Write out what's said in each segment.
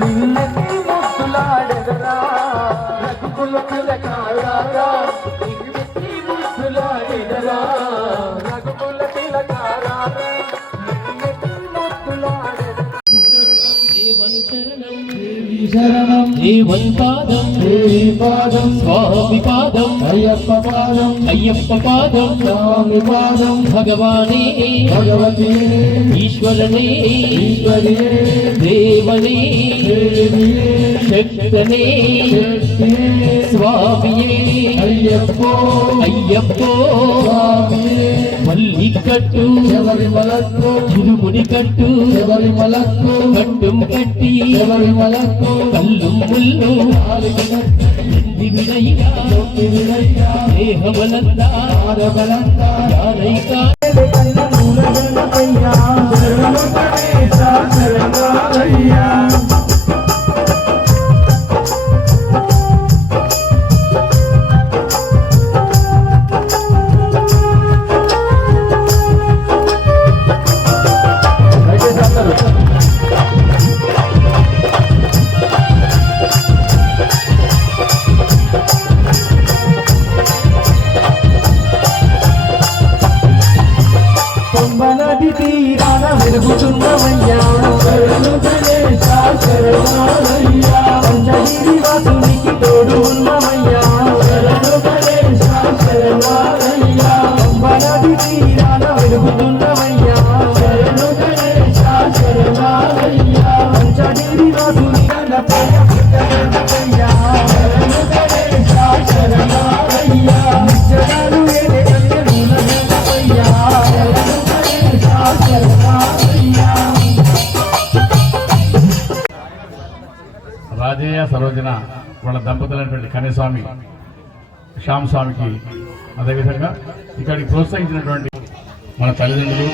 నిన్నకి ముద్దులాడెదరా రఘుకుల తిలకారా నిన్నకి ముద్దులాడెదరా రఘుకుల తిలకారా నిన్నకి ముద్దులాడెదరా శరణం దేవన్ పాదం దేవి పాదం స్వామి పాదం అయ్యప్ప పాదం అయ్యప్ప పాదం స్వామి పాదం భగవానే భగవతే ఈశ్వరనే ఈశ్వరియే దేవనే దేవియే శక్తనే శక్తియే స్వామియే అయ్యప్పో అయ్యప్పో స్వామియే మల్లికట్టు శబరిమలకు ఇరుముడి కట్టు శబరిమలకు కట్టుం కట్టి శబరిమలకు కల్లు ముల్లు ఎంది వినయ్యా దేహబలంతా ఆరబలంతా యారైకా నది తీరాన వెలుగుతున్నవయ్యా పంచగిరి వాసునికి తోడు ఉన్నవయ్యా నది తీరాన వెలుగుతున్నవయ్యా పంచగిరి వాసుని రాజయ్య సరోజన వాళ్ళ దంపతులైనటువంటి కన్యస్వామి శ్యామ్ స్వామికి అదేవిధంగా ఇక్కడికి ప్రోత్సహించినటువంటి మన తల్లిదండ్రులు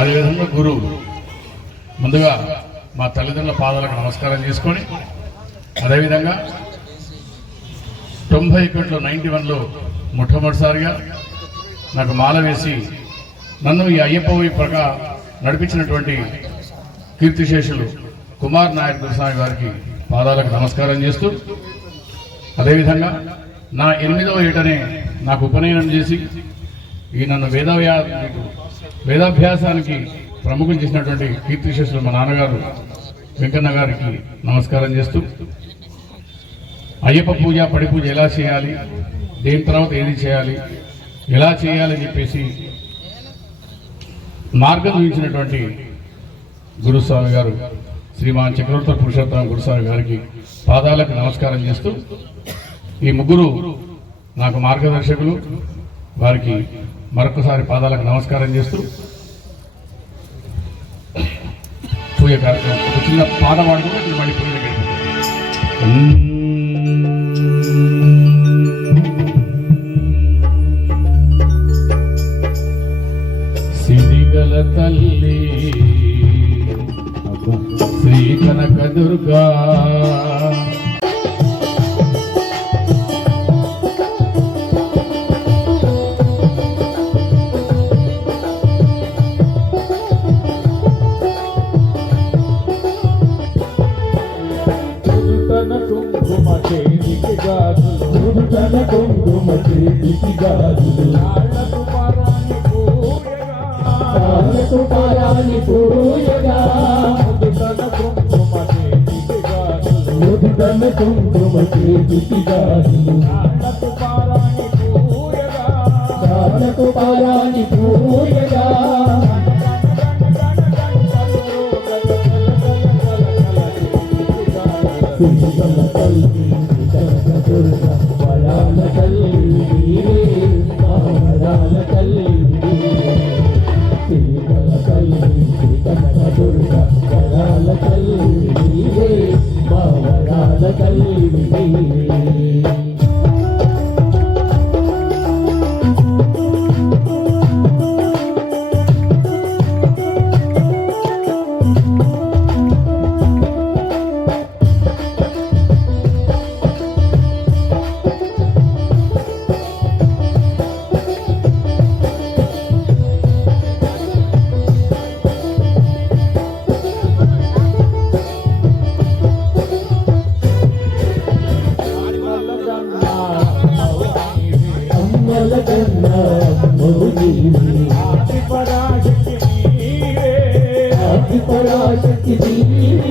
అదేవిధంగా గురువులు ముందుగా మా తల్లిదండ్రుల పాదాలకు నమస్కారం చేసుకొని అదేవిధంగా 91లో మొట్టమొదటిసారిగా నాకు మాల వేసి నన్ను ఈ అయ్యప్ప వైపుగా నడిపించినటువంటి కీర్తిశేషులు కుమార్ నాయక్ గురుస్వామి గారికి పాదాలకు నమస్కారం చేస్తూ అదేవిధంగా నా 8వ ఏటనే నాకు ఉపనయనం చేసి ఈ నన్ను వేదాభ్యాసానికి ప్రముఖం చేసినటువంటి కీర్తిశేషులు మా నాన్నగారు వెంకన్న గారికి నమస్కారం చేస్తూ అయ్యప్ప పూజ పడి పూజ ఎలా చేయాలి, దేని తర్వాత ఏది చేయాలి, ఎలా చేయాలని చెప్పేసి మార్గం చూపించినటువంటి గురుస్వామి గారు శ్రీమాన్ చక్రవర్తి పురుషోత్తమ గురుస్వామి గారికి పాదాలకు నమస్కారం చేస్తూ ఈ ముగ్గురు నాకు మార్గదర్శకులు, వారికి మరొకసారి పాదాలకు నమస్కారం చేస్తూ పూజ కార్యక్రమం ఒక చిన్న పాట పాడుకుంటే మళ్ళీ పూజ సిరిగల తల్లి శ్రీ కనక దుర్గా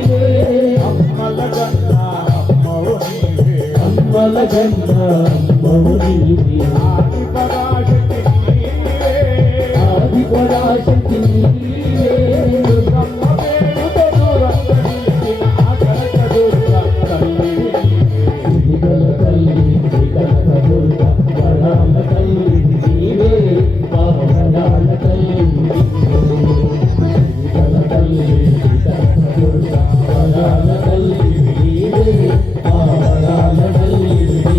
నీవే అమ్మల గన్నా అమ్మవు నీవే అమ్మల గన్న అమ్మవు నీవే ఆది పరాశక్తి నీవే ఆది పరాశక్తి నీవే దుర్గమ్మ పేరుతో దూరంగనిచ్చిన కనక దుర్గ తల్లి దిగల తల్లి దిగల దుర్గ వరాల తల్లి నీవే మా వరాల తల్లి దిగల తల్లి దిగల దుర్గ వరాల తల్లి నీవే మా వరాల తల్లి మా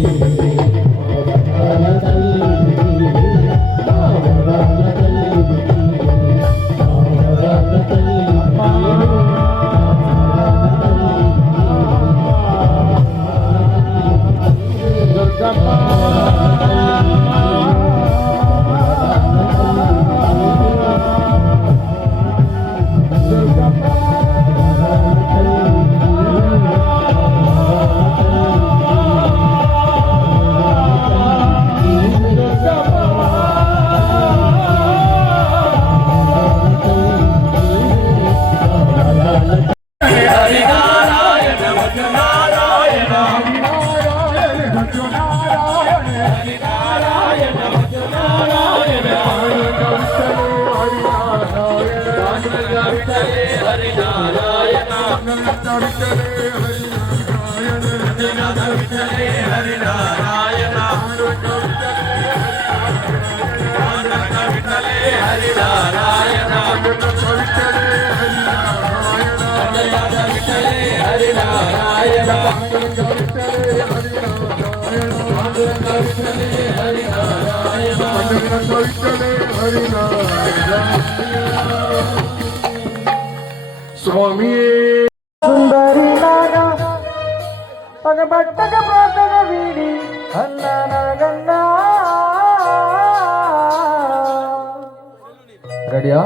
వరాల తల్లి మా వరాల తల్లి మా వరాల తల్లి స్వామి సుందరి నాగా పగబట్టక పోతగ వీడి అన్నా నాగన్నా రెడీయా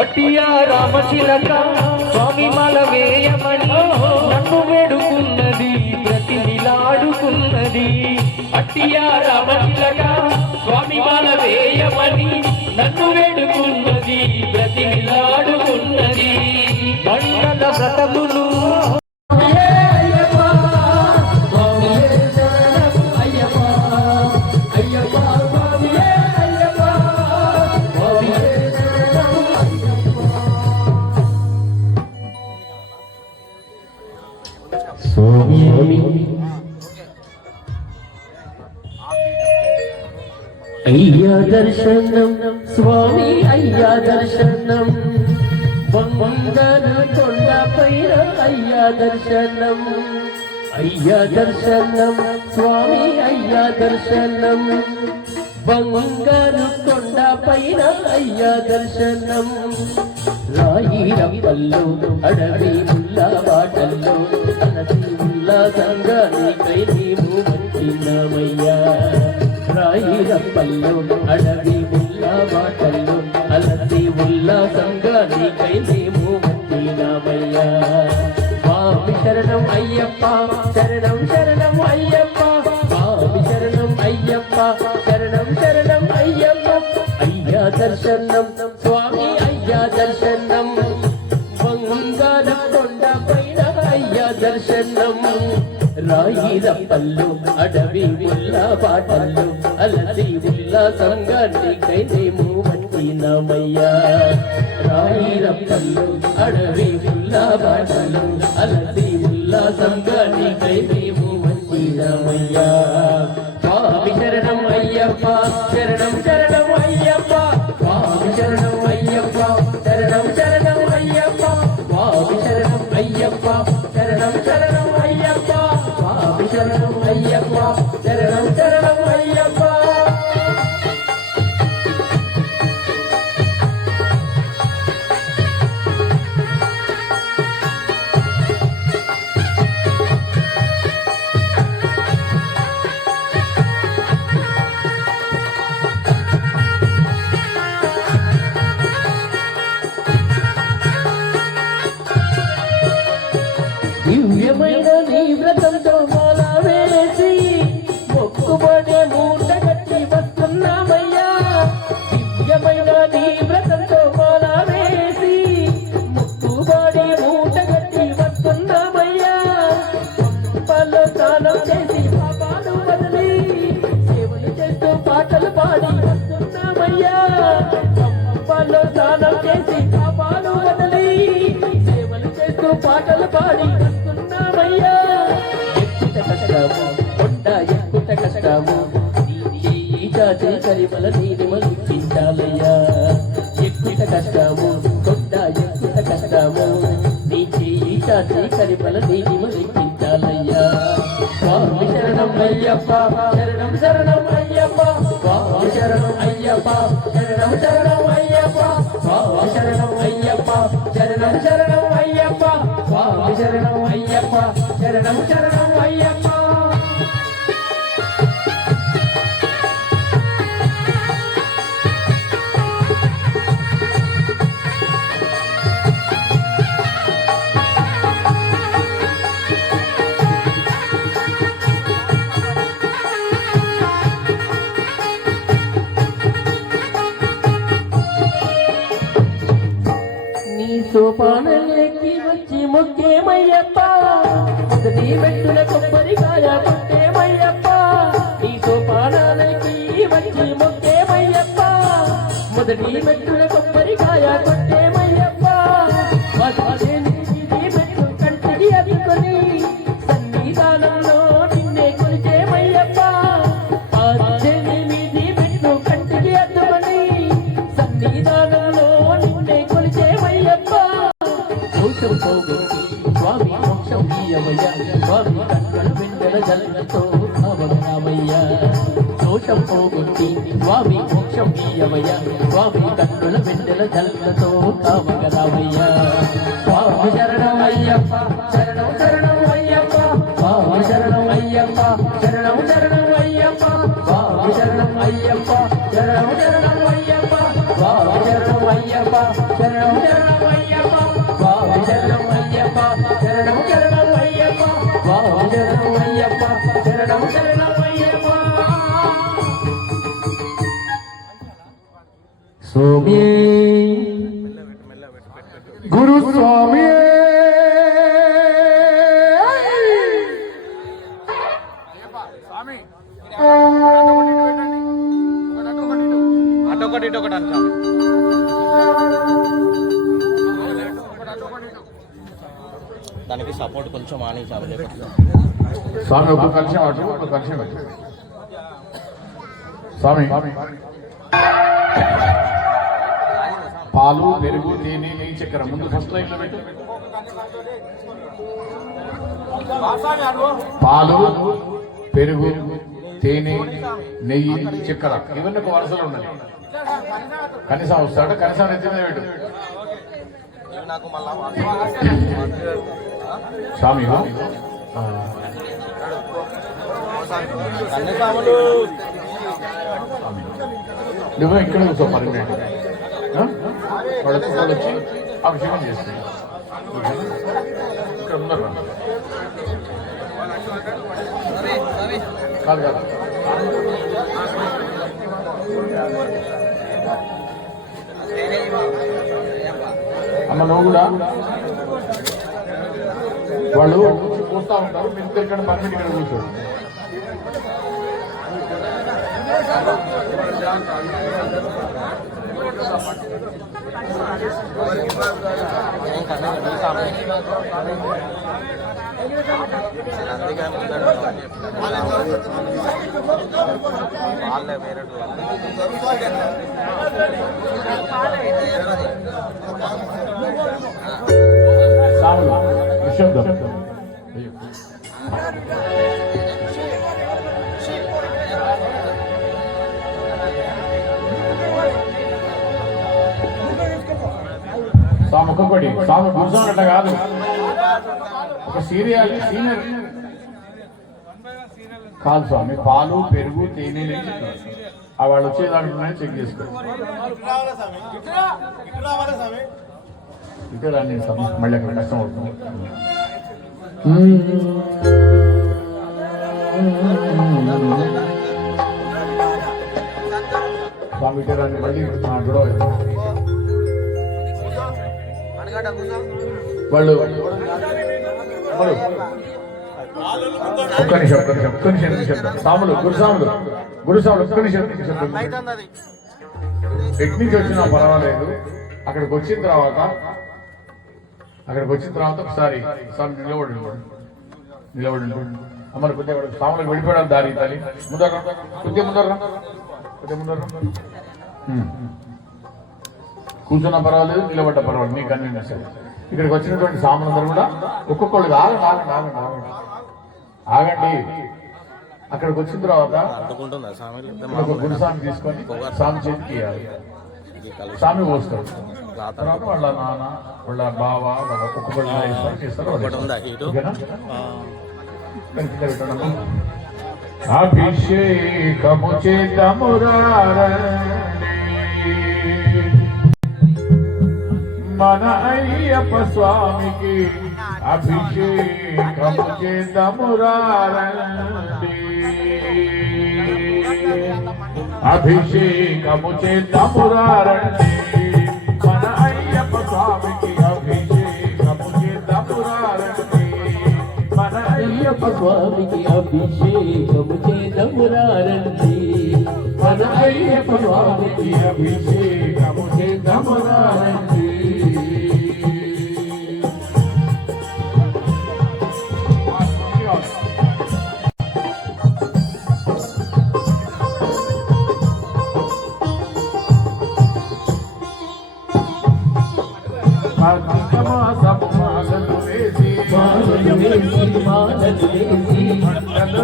అటియా రామశిలక స్వామి మాల వేయమని నన్ను వేడుకున్నది బ్రతిమిలాడుకున్నది అటియా రామశిలక స్వామి మాల వేయమని నన్ను వేడుకున్నది బ్రతిమిలాడుకున్నది మండల వ్రతములు అయ్యా దర్శనం స్వామి అయ్యా దర్శనం బంగారు కొండ పైన అయ్యా దర్శనం అయ్యా దర్శనం స్వామి అయ్యా దర్శనం బంగారు కొండ పైన అయ్యా దర్శనం రాయి రప్పల్లో అడవి ముల్ల బాటల్లో అలసి ఉల్లాసంగా నీకై నీవు వంచినామయ్యా రాయి రప్పల్లో అడవి ముల్ల బాటల్లో అలసి ఉల్లాసంగా నీకై నీవు వంచినామయ్యా స్వామి శరణం అయ్యప్ప శరణం శరణం అయ్యప్ప స్వామి శరణం అయ్యప్ప శరణం శరణం అయ్యప్ప అయ్యా దర్శనం స్వామి అయ్యా దర్శనం బంగార కొండ పైన అయ్యా దర్శనం రాయి రప్పల్లో అడవి ఉల్ల పాటల్లో అలసి ఉల్లాసంగా నీకై మేము వంచినామయ్యా రాయి రప్పల్లో అడవి ఉల్ల పాటల్లో అలసి ఉల్లాసంగా నీకై మేము వంచినామయ్యా స్వామి శరణం అయ్యప్ప శరణం శరణం అయ్యప్ప స్వామి శరణం అయ్యప్ప శరణం శరణం అయ్యప్ప స్వామి శరణం అయ్యప్ప శరణం శరణం అయ్యప్ప స్వామి శరణం అయ్యప్ప శరణం శరణం అయ్యప్ప దివ్యమైన నీ వ్రతంతో మాల వేసి మొక్కుబడే మూట కట్టి వస్తున్నామయ్యా దివ్యమైన నీ వ్రతంతో మాల వేసి మొక్కుబడే మూట కట్టి వస్తున్నామయ్యా పంపలో స్నానం చేసి పాపాలు వదిలి సేవలు చేస్తూ పాటలు పాడి వస్తున్నామయ్యా పంపలో స్నానం చేసి పాపాలు వదిలి సేవలు చేస్తూ పాటలు పాడి వస్తున్నామయ్యా ఎక్కుట కష్టము కొండ ఎక్కుట కష్టము ఈ చాచి కరిమల నీరు మలిపించాలయ్యా ఎక్కుట కష్టము కొండ ఎక్కుట కష్టము నీ చేయి చాచి కరిమల నీరు మలిపించాలయ్యా స్వామి శరణం అయ్యప్ప శరణం శరణం అయ్యప్ప స్వామి శరణం అయ్యప్ప శరణం శరణం అయ్యప్ప స్వామి శరణం అయ్యప్ప శరణం శరణం అయ్యప్ప స్వామి శరణం అయ్యప్ప శరణం శరణం అయ్యప్ప సోపానలెక్కి వచ్చి మొక్కేమయ్యప్ప మొదటి మెట్టుల కొబ్బరికాయ కొట్టేమయ్యప్ప నీ సోపానాలకి వచ్చి మొక్కేమయ్యప్ప మొదటి మెట్టుల కొబ్బరికాయ కొట్టేమయ్యప్ప మెట్టు కంటికి అద్దుకొని సన్నిధానంలో నిన్నే కొలిచేమయ్యప్ప మీది మెట్టు కంటికి అద్దుకొని సన్నిధానంలో నిన్నే కొలిచేమయ్యప్ప దోషం పోగొట్టి స్వామి మోక్షం ఇయ్యవయ్యా స్వామి కన్నుల వెండల జలతో అవగరామయ్యా దోషం పోగొట్టి స్వామి మోక్షం ఇయ్యవయ్యా స్వామి కన్నుల వెండల జలతో అవగరామయ్యా స్వామి శరణం అయ్యప్ప శరణం శరణం అయ్యప్ప స్వామి శరణం అయ్యప్ప శరణం శరణం అయ్యప్ప స్వామి శరణం అయ్యప్ప శరణం శరణం అయ్యప్ప స్వామి శరణం అయ్యప్ప శరణం శరణం అయ్యప్ప స్వామి శరణం అయ్యప్ప శరణం శరణం అయ్యప్ప స్వామి శరణం అయ్యప్ప శరణం శరణం అయ్యప్ప స్వామి గురు స్వామి అటొకటి ఇటొకటి అంటారు దానికి సపోర్ట్ కొంచెం ఆనించాలి లేకపోతే స్వామి ఒక కలిసి అటు ఒక కలిసి ఇటు. స్వామి పాలు పెరుగు తేనె నెయ్యి చక్కెర ముందు ఫస్ట్ లైన్ లో పెట్టు పాలు పెరుగు తేనె నెయ్యి చక్కెర ఇవన్నీ ఒక వరుసలో ఉన్నాయి కనీసం వస్తాడు కనీసం ఎత్తి మీద పెట్టు నాకు మళ్ళా స్వామి అన్ని సాములు నువ్వు ఇక్కడ కూర్చో పర్మనెంట్ వాళ్ళు వచ్చి అభిషేకం చేస్తాయి ఇక్కడ ఉన్నారు కాదు కాదు అమ్మ నువ్వు కూడా వాళ్ళు చూస్తూ ఉంటారు మీరు ఇక్కడ పర్మిట్ ఇక్కడ కూర్చోండి వాళ్ళే వేరే నిశ్శబ్దం స్వామి ఒక్కొక్కటి స్వామి కూర్చోనట్ట కాదు ఒక సీనియర్ కాదు స్వామి పాలు పెరుగు తేనె ఆ వాళ్ళు వచ్చేదాంట్లోనే చెక్ చేసుకోండి ఇక్కడ రాని మళ్ళీ అక్కడ కష్టం అవుతుంది స్వామి గారిని మళ్ళీ గొడవ వాళ్ళు ఒక్క నిమిషం సాములు గురుసాములు ఒక్క నిమిషం టెక్నిక్ వచ్చినా పర్వాలేదు. అక్కడికి వచ్చిన తర్వాత ఒకసారి స్వామి నిలబడి అమ్మని కొద్దిగా స్వాములకు వెళ్ళిపోవడానికి దారి తల్లి ముందర కూర్చున్నా పర్వాలేదు, నిలబడ్డ పర్వాలేదు, మీకు కన్వీనియన్స్. ఇక్కడికి వచ్చినటువంటి సాములందరూ కూడా ఒక్కొక్కళ్ళు ఆగండి. అక్కడికి వచ్చిన తర్వాత ఒక గురుసామి తీసుకొని స్వామి చేతికి ఇవ్వాలి. స్వామి పోస్తాడు. తర్వాత వాళ్ళ నాన్న, వాళ్ళ బావ, వాళ్ళ ఒక్కొక్కళ్ళు చేస్తారు. అభిషేకము చేతమురారండి మన అయ్యప్ప స్వామికి, అభిషేకము చేతమురారండి, అభిషేకము చేతమురారండి మన అయ్యప్ప స్వామికి, అభిషేకము చేతమురారండి మన అయ్యప్ప స్వామికి, అభిషేకము చేతమురారండి మన అయ్యప్ప స్వామికి, అభిషేకము చేతమురారండి.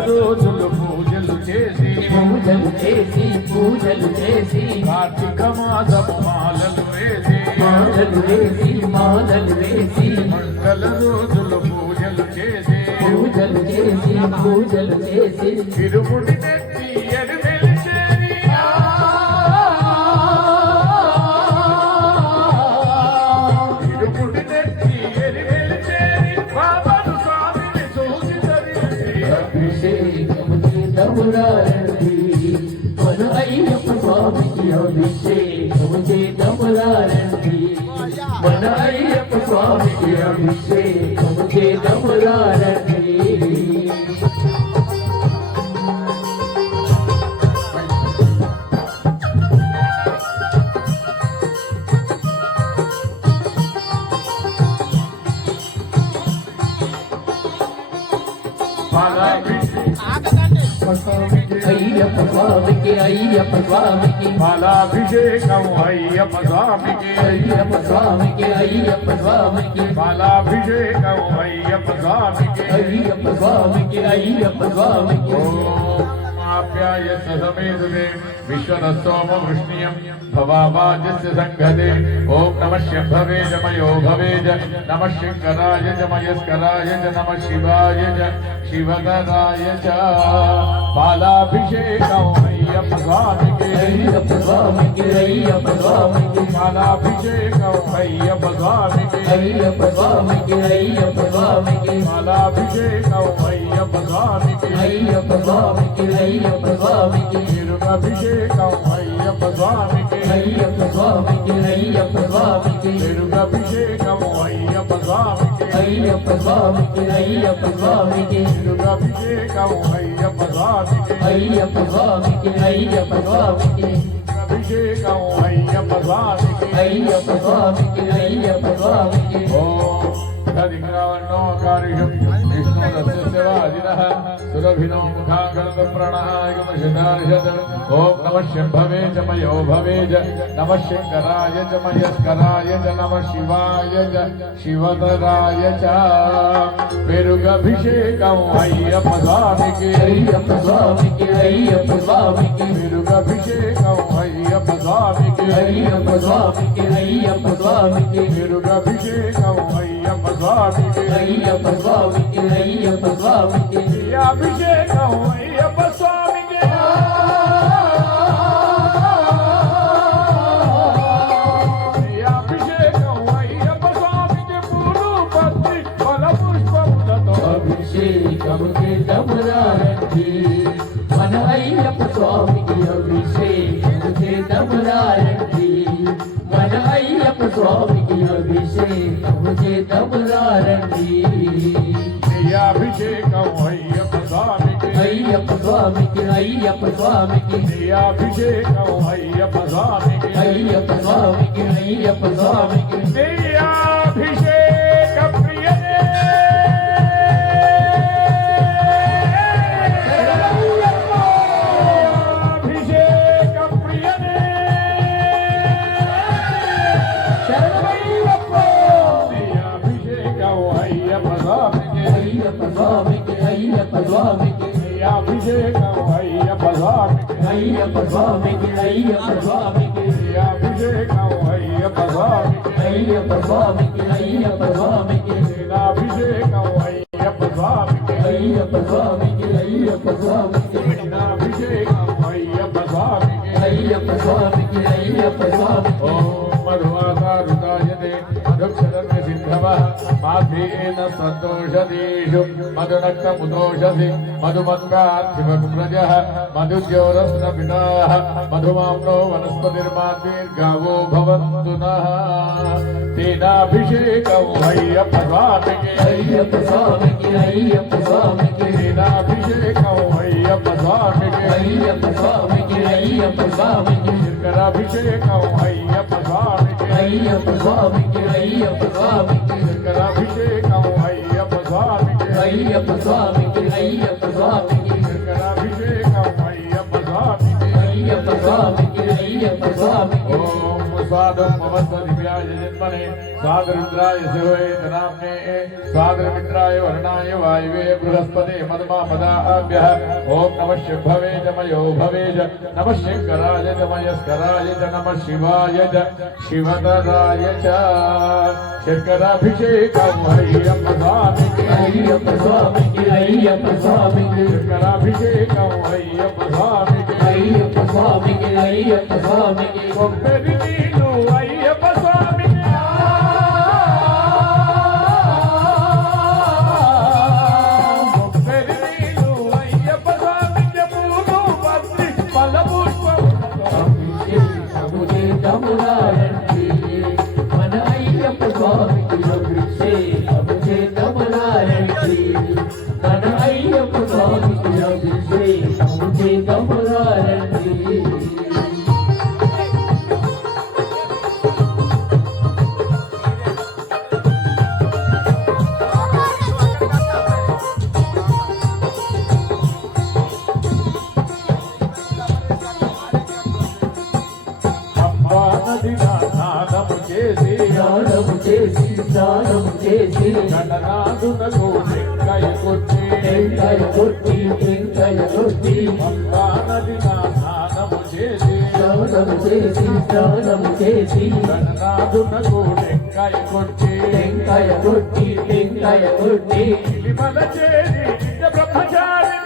రోజులు పూజలు చేసి కార్తీక మాసము మాలలు వేసి మంగళ రోజులు పూజలు చేసి తిరుముడి నెత్తి ఎరుమెలిచేరి తిరుముడి నెత్తి ఎరుమెలిచేరి బాబాను స్వామిని చూసి ధరించి అభిషేకము చేతమురారండి మన అయ్యప్ప స్వామికి, అభిషేకము చేతమురారండి మన అయ్యప్ప స్వామికి, అభిషేకము చేతమురారండి. అయ్యప్ప స్వామికి, అయ్యప్ప స్వామికి పాలాభిషేకం అయ్యప్ప స్వామికి, అయ్యప్ప స్వామికి, అయ్యప్ప స్వామికి పాలాభిషేకం అయ్యప్ప స్వామికి, అయ్యప్ప స్వామికి, అయ్యప్ప స్వామికి. ఆప్యాయస్య సమేతుదే విశ్వనస్తోమ వృష్ణియం భవావాజస్య సంఘదే. ఓం నమః శంభవే చ మయో భవే చ నమః శంకరాయ చ మయస్కరాయ చ నమః శివాయ చ శివధరాయ చ. పాలాభిషేకం అయ్యప్ప స్వామికి, అయ్యప్ప స్వామికి, అయ్యప్ప స్వామికి పాలాభిషేకం అయ్యప్ప స్వామికి, అయ్యప్ప స్వామికి, అయ్యప్ప స్వామికి పాలాభిషేకం అయ్యప్ప స్వామికి, అయ్యప్ప స్వామికి, అయ్యప్ప స్వామికి తిరుగభిషేకం అయ్యప్ప స్వామికి, అయ్యప్ప స్వామికి, అయ్యప్ప స్వామికి తిరుగభిషేకం అయ్యప్ప స్వామికి, అయ్యప్ప స్వామికి, అయ్యప్ప స్వామికి తిరుగభిషేకం అయ్యప్ప స్వామికి, అయ్యప్ప స్వామికి, అయ్యప్ప స్వామికి అభిషేకం అయ్యప్ప స్వామికి, అయ్యప్ప స్వామికి, అయ్యప్ప స్వామికి. ఓం తదిగ్రవణోకారిషం విష్ణురస్యవాదినః సురభినో ముఖాకర్త ప్రణాయకమశిదార్షద. ఓం నమః శంభవే చ మయో భవే చ నమః శంకరాయ చ మయస్కరాయ చ నమః శివాయ చ శివధరాయ చ. పెరుగభిషేకం అయ్యప్ప స్వామికి, అయ్యప్ప స్వామికి, అయ్యప్ప స్వామికి పెరుగభిషేకం అయ్యప్ప స్వామికి, అయ్యప్ప స్వామికి, అయ్యప్ప స్వామికి పెరుగభిషేకం అయ్యప్ప స్వామికి, అయ్యప్ప స్వామికి, అయ్యప్ప స్వామికి అభిషేకం అయ్యప్ప స్వామికి. అభిషేకం అయ్యప్ప స్వామికి పూలు పత్రి ఫల పుష్పములతో చేద్దామురారండి మన అయ్యప్ప స్వామికి అభిషేకము చేద్దామురారండి మన అయ్యప్ప స్వామికి అభిషేకము చేద్దామురారండి అభిషేకం అయ్యప్ప స్వామికి అయ్యప్ప స్వామికి అయ్యప్ప స్వామికి అభిషేకం అయ్యప్ప స్వామికి అయ్యప్ప స్వామికి అయ్యప్ప స్వామికి అభిషేక ప్రియనే అభిషేక ప్రియనే అభిషేకం అయ్యప్ప స్వామికి అయ్యప్ప స్వామికి అయ్యప్ప స్వామికి అభిషేకం అయ్యప్ప స్వామికి అయ్యప్ప స్వామికి అయ్యప్ప స్వామికి అభిషేకం అయ్యప్ప స్వామికి అయ్యప్ప స్వామికి అయ్యప్ప స్వామికి అభిషేకం అయ్యప్ప స్వామికి అయ్యప్ప స్వామికి అయ్యప్ప స్వామికి అభిషేకం అయ్యప్ప స్వామికి అయ్యప్ప స్వామికి అయ్యప్ప స్వామికి ఓం మధువాసారుదాయతే మధుక్షరన్య సిద్ధవః మాధేన సంతోషదీషు మధునక్తముదోషసి మధుమత్ప్రార్థివకుప్రజః మధుజ్యోరస్న పితాః మధుమాంలో వనస్పతిర్మాద్వీర్గావో భవంతు నః తేనాభిషేకం అయ్యప్ప స్వామికి అయ్యప్ప స్వామికి అయ్యప్ప స్వామికి తేనాభిషేకం అయ్యప్ప స్వామికి అయ్యప్ప స్వామికి అయ్యప్ప స్వామికి శంకరాభిషేకం అయ్యప్ప స్వామికి అయ్యప్ప స్వామికి అయ్యప్ప స్వామికి శంకరాభిషేకం అయ్యప్ప స్వామికి అయ్యప్ప స్వామికి అయ్యప్ప స్వామికి శంకరాభిషేకం అయ్యప్ప స్వామికి అయ్యప్ప స్వామికి అయ్యప్ప స్వామికి ఓం స్వాదం మమస్వదివ్యాయ జన్మనే స్వాదరుద్రాయ శివైతనామ్నే స్వాదరమిత్రాయ వర్ణాయ వాయువే బృహస్పతే మధుమాపదాభ్యః ఓం నమః శిభవే జమయో భవే జ నమః శంకరాయ జమయస్కరాయ జ నమః శివాయ జ శివతరాయ చ శంకరాభిషేకం అయ్యప్ప స్వామికి అయ్యప్ప స్వామికి అయ్యప్ప స్వామికి శంకరాభిషేకం అయ్యప్ప స్వామికి అయ్యప్ప స్వామికి అయ్యప్ప స్వామికి కొబ్బరి నీళ్ళు అయ్యప్ప స్వామికి కొబ్బరి నీళ్ళు అయ్యప్ప స్వామికి పూలు పత్రి ఫలపుష్పం అభిషేకము చేద్దామురారండి మన అయ్యప్ప స్వామికి అభిషేకము చేద్దామురారండి మన అయ్యప్ప స్వామికి అభిషేకము చేద్దామురారండి అంబా నది స్నానము చేసి స్నానము చేసి స్నానము చేసి గణనాథునకు టెంకాయ కొట్టి టెంకాయ కొట్టి టెంకాయ కొట్టి అంబా నది స్నానము చేసి స్నానము చేసి స్నానము చేసి గణనాథునకు టెంకాయ కొట్టి టెంకాయ కొట్టి టెంకాయ కొట్టి ఇలిమల చేరి నిత్య బ్రహ్మచారిణి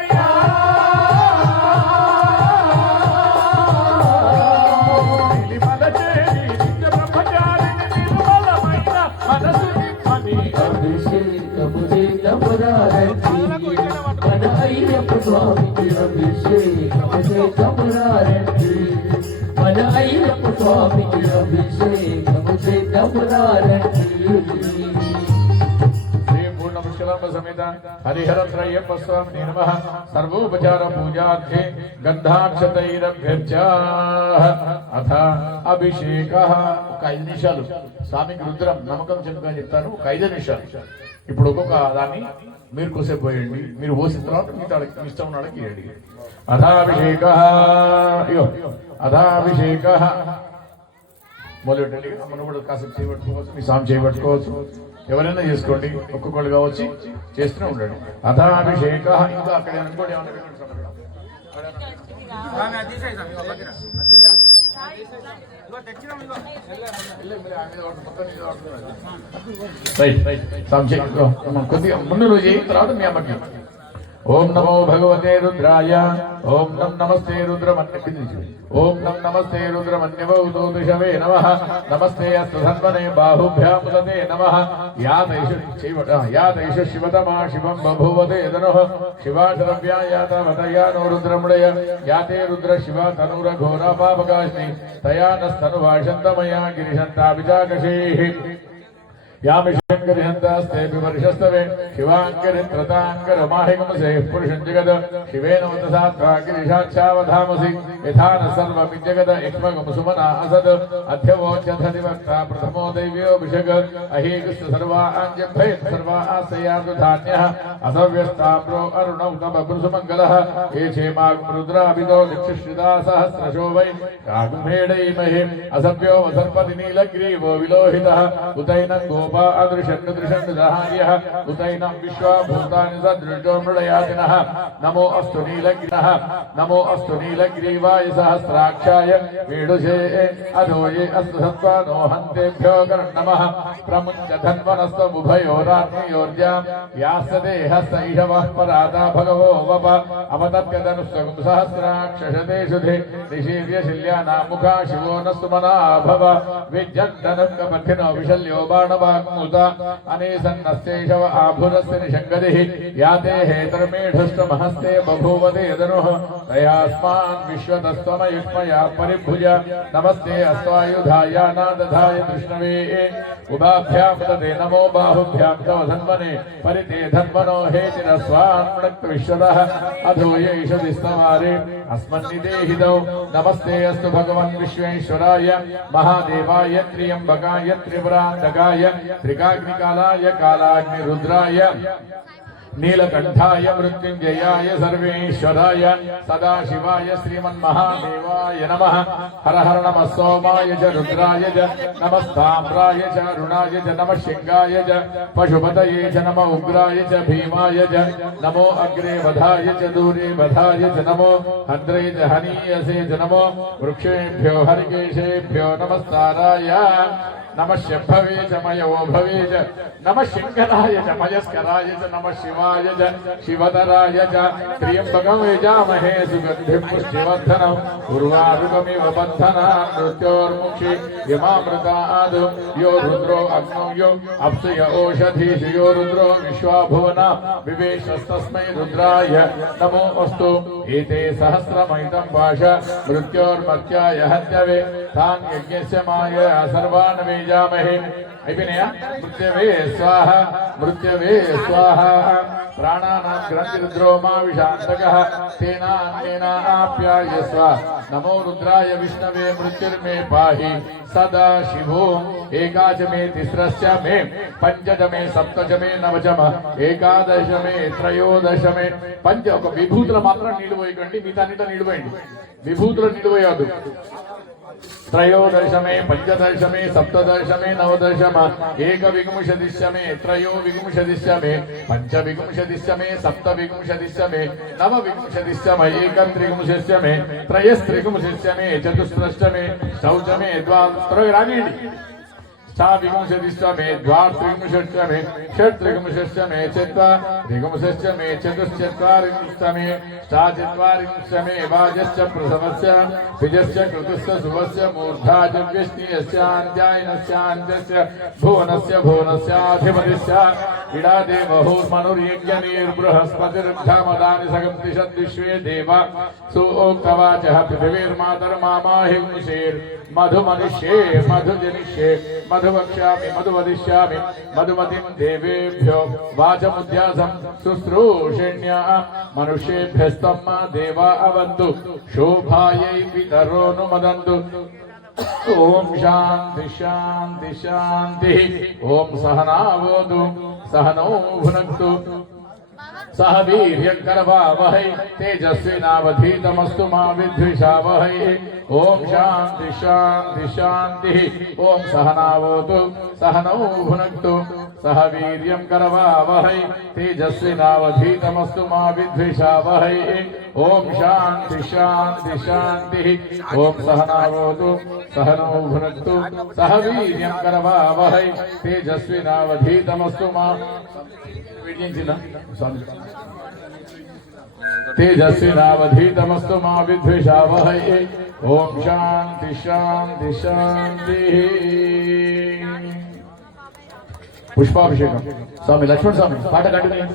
ఇలిమల చేరి నిత్య బ్రహ్మచారిణి నిర్మలమైన మనసు నిమ్మని అభిషేకము చేద్దామురారండి మన అయ్యప్ప స్వామికి అభిషేకము చేద్దామురారండి మన అయ్యప్ప స్వామికి అభిషేకము చేద్దామురారండి శ్రీ పూర్ణపుష్కరాంబ సమేత హరిహరత్రయ్యప్ప స్వామి నమః సర్వోపచార పూజార్థే గంధాక్షతైరభ్యర్చ అథ అభిషేక ఒక 5 నిమిషాలు స్వామికి రుద్రం నమ్మకం చెప్పుకొని చెప్తాను ఒక 5 నిమిషాలు ఇప్పుడు ఒక్కొక్క దాన్ని మీరు కోసేపు పోయండి మీరు పోసిన తర్వాత మీ ఇష్టం ఉన్నాడకి ఇవ్వండి అథాభిషేక అయ్యో అథాభిషేక మొదలుపెట్టండి మనం కూడా కాసేపు చేయబట్టుకోవచ్చు మీ స్వామి చేయబట్టుకోవచ్చు ఎవరైనా చేసుకోండి ఒక్కొక్కళ్ళు కావచ్చు చేస్తూనే ఉండండి అథాభిషేక ఇంకా అక్కడ అనుకోండి కొద్దిగా ముందు రోజు చేయి తర్వాత మీ అమ్మకి ओम नमो भगवते रुद्राय ओम नमस्ते रुद्रमन्ये ओम नमस्ते रुद्रमन्यवौतोषवे नमः नमस्ते अस्तधन्वने बाहुभ्यां दते नमः यादैष शिवतमा शिवं बभूवते तनुः शिवाशरव्या यातावतया नो रुद्रमुडय याते रुद्र शिवा तनुर घोरा पापकाश्नि तया नस्तनुभाषन्तमया गिरिशन्ताभिजाकशेः यामिशंकरिहन्तास्ते विवर्षस्तवे शिवाङ्करित्रताङ्करमाहिकमसे पुरुषं जगद शिवेन वतसात्वा गिरिशाच्छावधामसि यथा न सर्वमि जगद इक्ष्मगं सुमना असद अध्यवोच्यधनिवक्ता प्रथमो दैव्योऽभिषेक अहीकृष्ट सर्वा आञ्जभयं सर्वा आश्रयातु धान्यः असव्यस्ताम्रो अरुणौ तमपुरुषमङ्गलः ये क्षेमाग्रुद्राभितो दिक्षुश्रिता सहस्रशो वै कागुमेढैमहे असभ्यो वसर्पति नीलग्रीवो विलोहितः उतैनं गोपा अदृशन् दहार्यः उतैनं विश्वाभूतानि सदृशो मृडयातिनः नमो अस्तु नीलग्रीवाय सहस्राक्षाय वीडुषे अधोये अस्तु सत्त्वानो हन्तेभ्यो नमः प्रमुञ्च धन्वनस्तमुभयोरात्मयोर्जां यास्यते हस्त ईशवः परादा भगवो वप अवतप्यतनुस्तगुं सहस्राक्षशते शुधे निशीर्यशिल्यानां मुखा शिवो न सुमना भव विज्जन्तनुकपथिनो विशल्यो बाणवाग्मुता अनेसन्नस्यैषव आभुरस्य निषङ्गतिः याते हेतर्मेढष्टमहस्ते बभूवते यदनुः तयास्मान् विश्वतस्त्वमयुष्मया परिभुज नमस्ते अस्त्वायुधाय नादधाय कृष्णवे उभाभ्यां तते नमो बाहुभ्यां तव धन्वने परिते धन्वनो हेतिरस्वान् विश्वतः अधो येषदिस्तवारे अस्मन्निदेहितौ नमस्ते अस्तु भगवन् विश्वेश्वराय महादेवाय त्र्यम्बकाय त्रिपुरान्तकाय त्रिकाग्निकालाय कालाग्निरुद्राय नीलकंठाय मृत्युंजयाय सर्वेश्वराय सदाशिवाय श्रीमन्महादेवाय नमः हर हर नमः सोमाय च रुद्राय च नमस्ताम्राय च अरुणाय च नमः शिंगाय च पशुपतये च नमः उग्राय च भीमाय च नमो अग्रे वधाय च दूरे वधाय च नमो हद्रे च हनीयसे च नमो वृक्षेभ्यो हरिकेशेभ्यो नमस्ताराय नमः शंभवे च मयो भवे च नमः शंकराय च मयस्कराय च नमः शिवाय च शिवतराय च त्र्यम्बकं यजामहे सुगन्धिं पुष्टिवर्धनम् उर्वारुकमिव बन्धनान् मृत्योर्मुक्षि यमामृताद् यो रुद्रो अग्नौ यो अप्सुय ओषधीषु यो रुद्रो विश्वाभुवना विवेशस्तस्मै रुद्राय नमो अस्तु एते सहस्रमहितं पाश मृत्योर्मत्याय हत्यवे तां यज्ञस्य माया सर्वान् वेजामहे అయిపోయినాయా మృత్యవే స్వాహ ప్రాణానాం గ్రంథిరుద్రోమా విషాంతకః తేనాప్యాయస్వ నమో రుద్రాయ విష్ణవే మృత్యుర్మే పాహి సదా శివో ఏకాచ మే తిస్రశ్చ మే పంచచ మే సప్తచ మే నవచమ ఏకాదశ మే త్రయోదశ మే పంచ ఒక విభూతుల మాత్రం నీళ్ళు పోయకండి మిగతా నీళ్ళు పోయండి విభూతుల నీళ్ళు పోయవద్దు त्रयोदशमे पंचदशमे सप्तदशमे नवदशम एक विंशतिशमे त्रयो विंशतिशमे पंच विंशतिशमे सप्त विंशतिशमे नव विंशतिशम एक त्रिविंशतिशमे त्रयस्त्रिविंशतिशमे चतुस्रष्टमे शौचमे द्वात्रयाणि विंशतिशमे द्वात्रिंशत्तमे षट्त्रिंशत्तमे चत्वारिंशत्तमे चतुश्चत्वारिंशत्तमे षट्चत्वारिंशत्तमे वाजस्य प्रसवस्य द्विजस्य कृतस्य सुवस्य मूर्धाजव्यष्टियस्याञ्जायनस्याञ्जस्य भुवनस्याधिपतिस्य इडादेवहोर्मनुर्यज्ञनीर्बृहस्पतिर्धामदानि सगन्तिषद्विश्वे देवा सोक्तवाचः पृथिवीर्मातर्मामाहिंसेर्मधुमनिष्ये मधुजनिष्ये मधुवक्ष्यामि मधुवदिष्यामि मधुमतिं देवेभ्यो वाचमुद्यासं शुश्रूषिण्या मनुष्येभ्यस्तं देवा अवन्तु शोभायै पितरोऽनुमदन्तु ओम शांति शांति शांति ओम सहनावतु सहनौ भुनक्तु सह वीर्यङ्करवावहै तेजस्विनावधीतमस्तु मा विद्विषावहै ओम शांति शांति शांति ओम सहनावतु सहनौ भुनक्तु सह वीर्यङ्करवावहै तेजस्विनावधीतमस्तु मा विद्विषावहै ओम शांति शांति शांति ओम सहनावतु सहनौ भुनक्तु सह वीर्यङ्करवावहै तेजस्विनावधीतमस्तु मा तेजस्विनावधीतमस्तु मा विद्विषावहै। ओम शांति शांति शांति। पुष्पाभिषेकం స్వామి లక్ష్మణ స్వామి పాట కంటిన్యూ.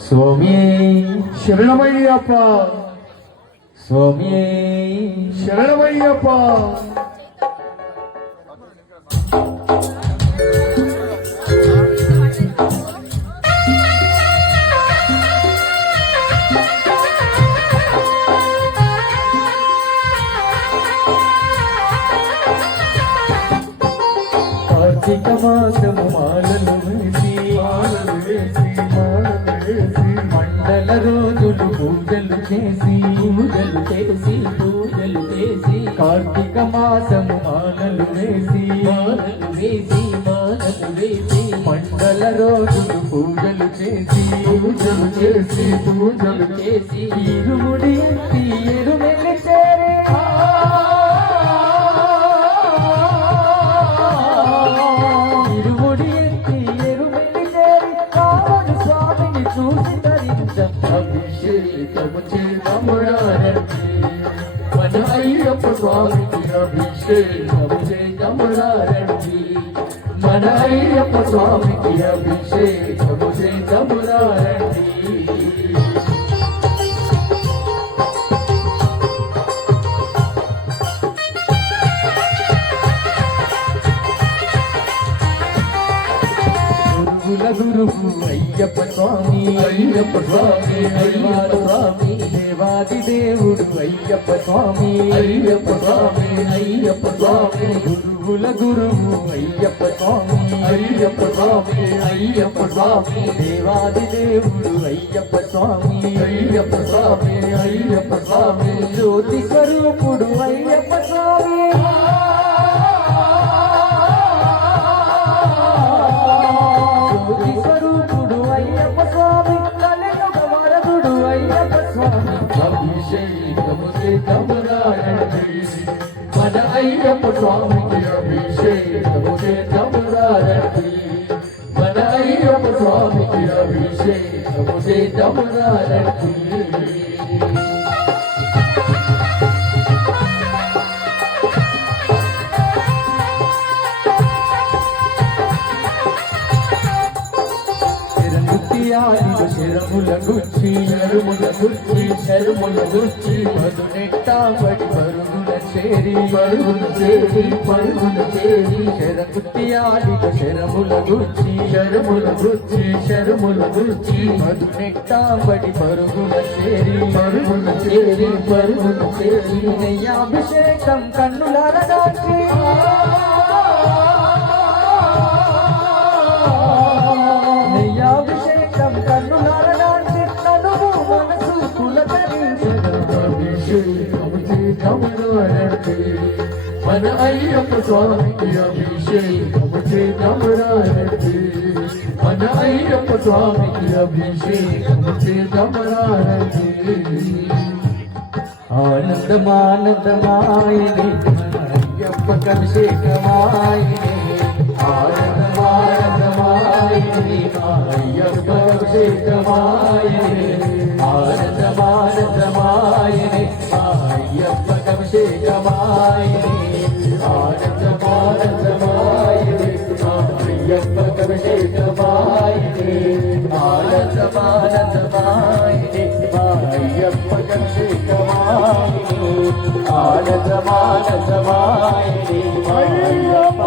స్వామి శరణమయ్యప్ప స్వామి శరణమయ్యప్ప కార్తీక మాసము మాలలు వేసి మండల రోజులు పూజలు చేసి కార్తీక మాసము మాలలు వేసి మండల రోజులు పూజలు చేసి ఇరుముడి ఎత్తి ఎరుమెల్లి చేరే ఇరుముడి ఎత్తి ఎరుమెల్లి చేరి కావని స్వామిని చూసి ధరించం అభిషేకము చేతమురారండి మన అయ్యప్ప స్వామికి అభిషేకము చేతమురారండి మన అయ్యప్ప స్వామికి అభిషేకము చేతమురారండి గురువు అయ్యప్ప స్వామి దేవాది దేవుడు అయ్యప్ప స్వామి గురువుల గురువు అయ్యప్ప స్వామి దేవాది దేవుడు అయ్యప్ప స్వామి జ్యోతి స్వరూపుడు అయ్యప్ప స్వామి స్వరూపుడు అయ్యప్ప స్వామి కలయుగ వరదుడు అయ్యప్ప స్వామి అభిషేకము చేతమురారండి మన అయ్యప్ప స్వామికి అభిషేకము చేతమురారండి మన అయ్యప్ప స్వామికి అభిషేకము చేతమురారండి శరముల గుచ్చి మధునెట్టాబడి పరుగుల చేరి శరకుట్టియాడిక శరముల గుచ్చి మధునెట్టాబడి పరుగుల చేరి నెయ్యాభిషేకం కన్నులార దాచి నెయ్యాభిషేకం కన్నులార దాచి ననుము మనసు పులకరించగలభిషేకము చేతమురారండి మన అయ్యప్ప స్వామికి అభిషేకము చేతమురారండి మన అయ్యప్ప స్వామికి అభిషేకము చేతమురారండి ఆనందమానందమాయనే అయ్యప్పకి అభిషేకమాయనే ఆనందమానందమాయనే అయ్యప్పకి అభిషేకమాయనే ఆనందమానందమాయనే అయ్యప్పకి అభిషేకమాయనే ఆనందమానందమాయనే అయ్యప్పకి అభిషేకమాయనే ఆనందమానందమాయనే అయ్యప్పకి అభిషేకమాయనే ఆనందమానందమాయనే అయ్యప్ప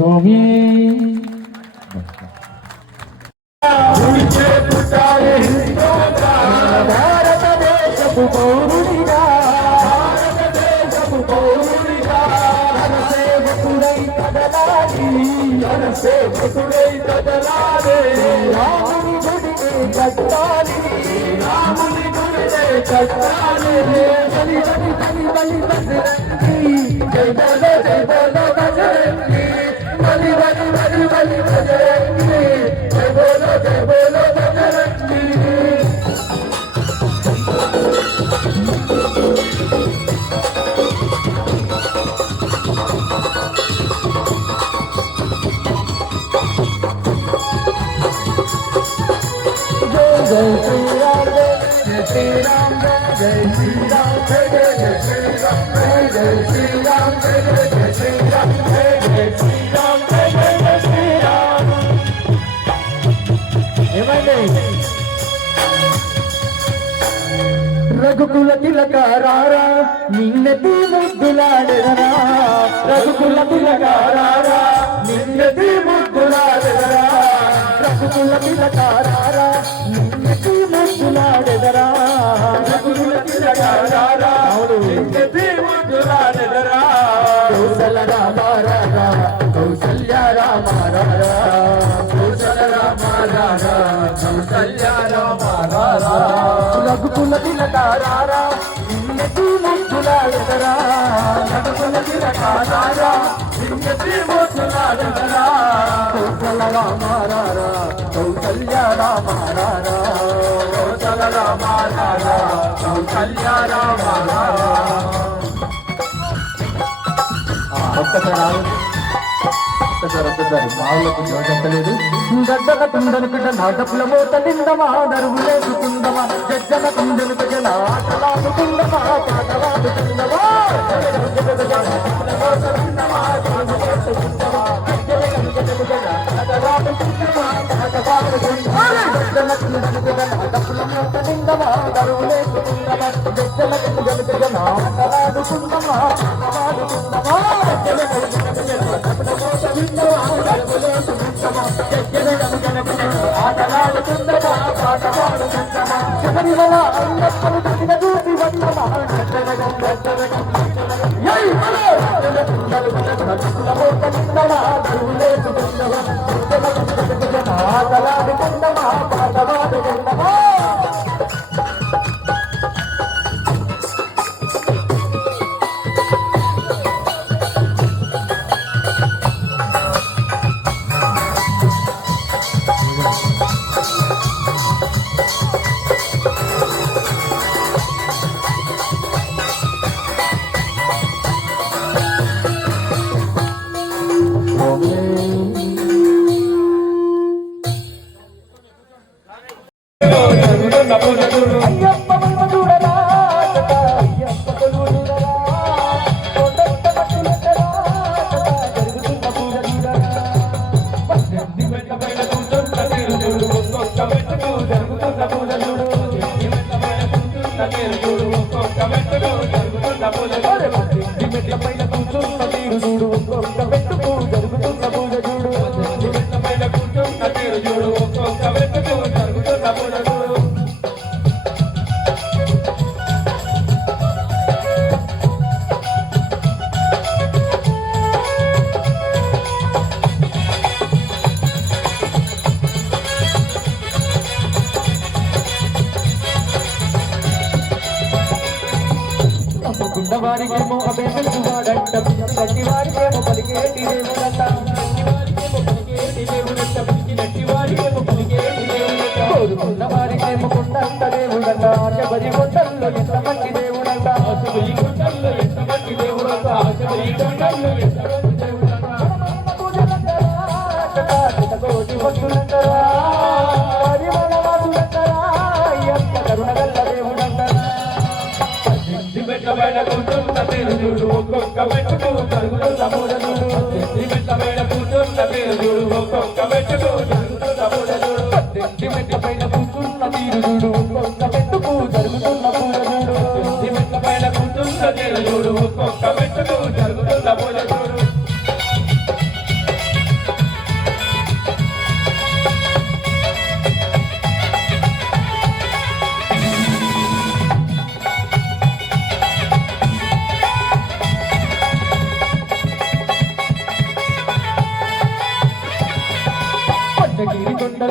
స్వామి భారతదేశపు పౌరుడిగా సేవకుడై కదలాలి సేవకుడై కదలాలి రాముని గుడిని కట్టాలి రాముని గుడిని కట్టాలి బలి బలి బలి బలి బజరంగి జై బోలో బజరంగి బలి బలి బలి బలి బజరంగి జై బోలో బజరంగి जय श्री राम जय श्री राम जय श्री राम जय श्री राम जय श्री राम जय श्री राम जय श्री राम जय श्री राम రఘుకుల తిలకారారా నిన్నటి ముద్దులాడెదరా రఘుకుల తిలకారారా నిన్నటి ముద్దులాడెదరా రఘుకుల తిలకారారా నిన్నటి ముద్దులాడెదరా రఘుకుల తిలకారారా నిన్నటి ముద్దులాడెదరా కౌసల రామారారా కౌసల్య రామారారా కౌసల రామారారా కౌసల్య రామారారా రఘుకుల తిలకారారా నిన్నటి ముద్దులాడెదరా రఘుకుల తిలకారారా నిన్నటి ముద్దులాడెదరా కౌసల రామారారా కౌసల్య రామారారా కౌసల రామారారా కౌసల్య రామారారా ఒక్కసారి మావులకు జోడెక్కలేదు గడ్డల కుండనుకుట నాటపుల మోత నిందమా దరువు లేకుందమా గడ్డల కుండనుకుట నాటలాడుకుందమా పాటలాడుకుందమా దరువు లేకుందమా గడ్డల కుండనుకుట నాటలాడుకుందమా శబరిమల అన్నప్పను తగిన దూసి వన్నమా ఆటలాడుకుందమా పాటలాడుకుందమా వారికేమో అభేదంట గట్టి వారికేమో పలికేటి దేవుడంట కోరుకున్న వారికేమో కొండంత దేవుడంట శబరి కొండల్లో ఎంత మంచి దేవుడంట శబరి కొండల్లో ఎంత మంచి దేవుడంట శబరి కొండల్లో ఎంత మంచి దేవుడంట కోటి భక్తులంటరా కరుణగల్ల దేవుడంట కూర్చున్న పేరు చూడు ఒక్కొక్క మెట్టుకు జరుగుతున్న మూడనుడు మెట్ల కూర్చున్న పేరు చూడు ఒక్కొక్క మెట్టుకు జరుగుతున్న మూడనుడు మెట్ల పైన కూర్చున్న తీరు చూడు ఒక్కొక్క మెట్టుకు జరుగుతున్న మూడనుడు మెట్ల పైన కూర్చున్న తీరు చూడు ఒక్కొక్క మెట్టుకు జరుగుతున్న మూడనుడు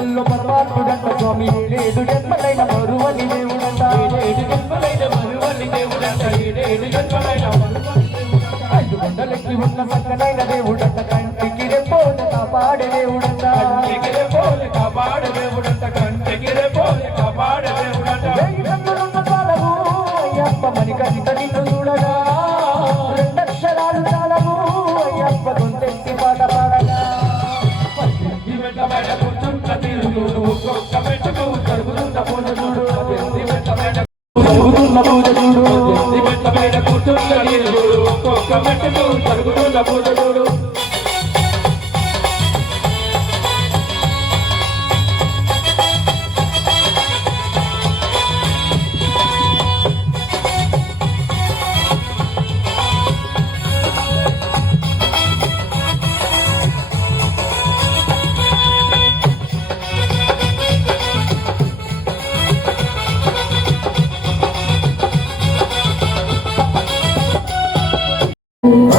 జన్మల్లో పరమాత్ముడంట స్వామి ఏడేడు జన్మలైన మరువని దేవుడంట ఏడేడు జన్మలైన మరువని దేవుడంట ఏడేడు జన్మలైన మరువని దేవుడంట 5 కొండలెక్కి ఉన్న సక్కనైన దేవుడంట కంటికి రెప్పోలే కాపాడే దేవుడంట కంటికి రెప్పోలే కాపాడే దేవుడంట కంటికి రెప్పోలే కాపాడే దేవుడంట వెయ్యి కన్నులున్న కాలము అయ్యప్ప మణికని నిన్ను చూడగా 2 అక్షరాలు చాలము అయ్యప్ప గొంతెత్తి పాట పాడగా కూర్చుంట తీరుడు ఒక్కొక్క మెట్టుకు జరుగుతున్న పూజ చూడు జరుగుతున్న పూజ చూడు మెట్ట మీద కూర్చుంట తీరుడు ఒక్కొక్క మెట్టుకు జరుగుతున్న పూజ చూడు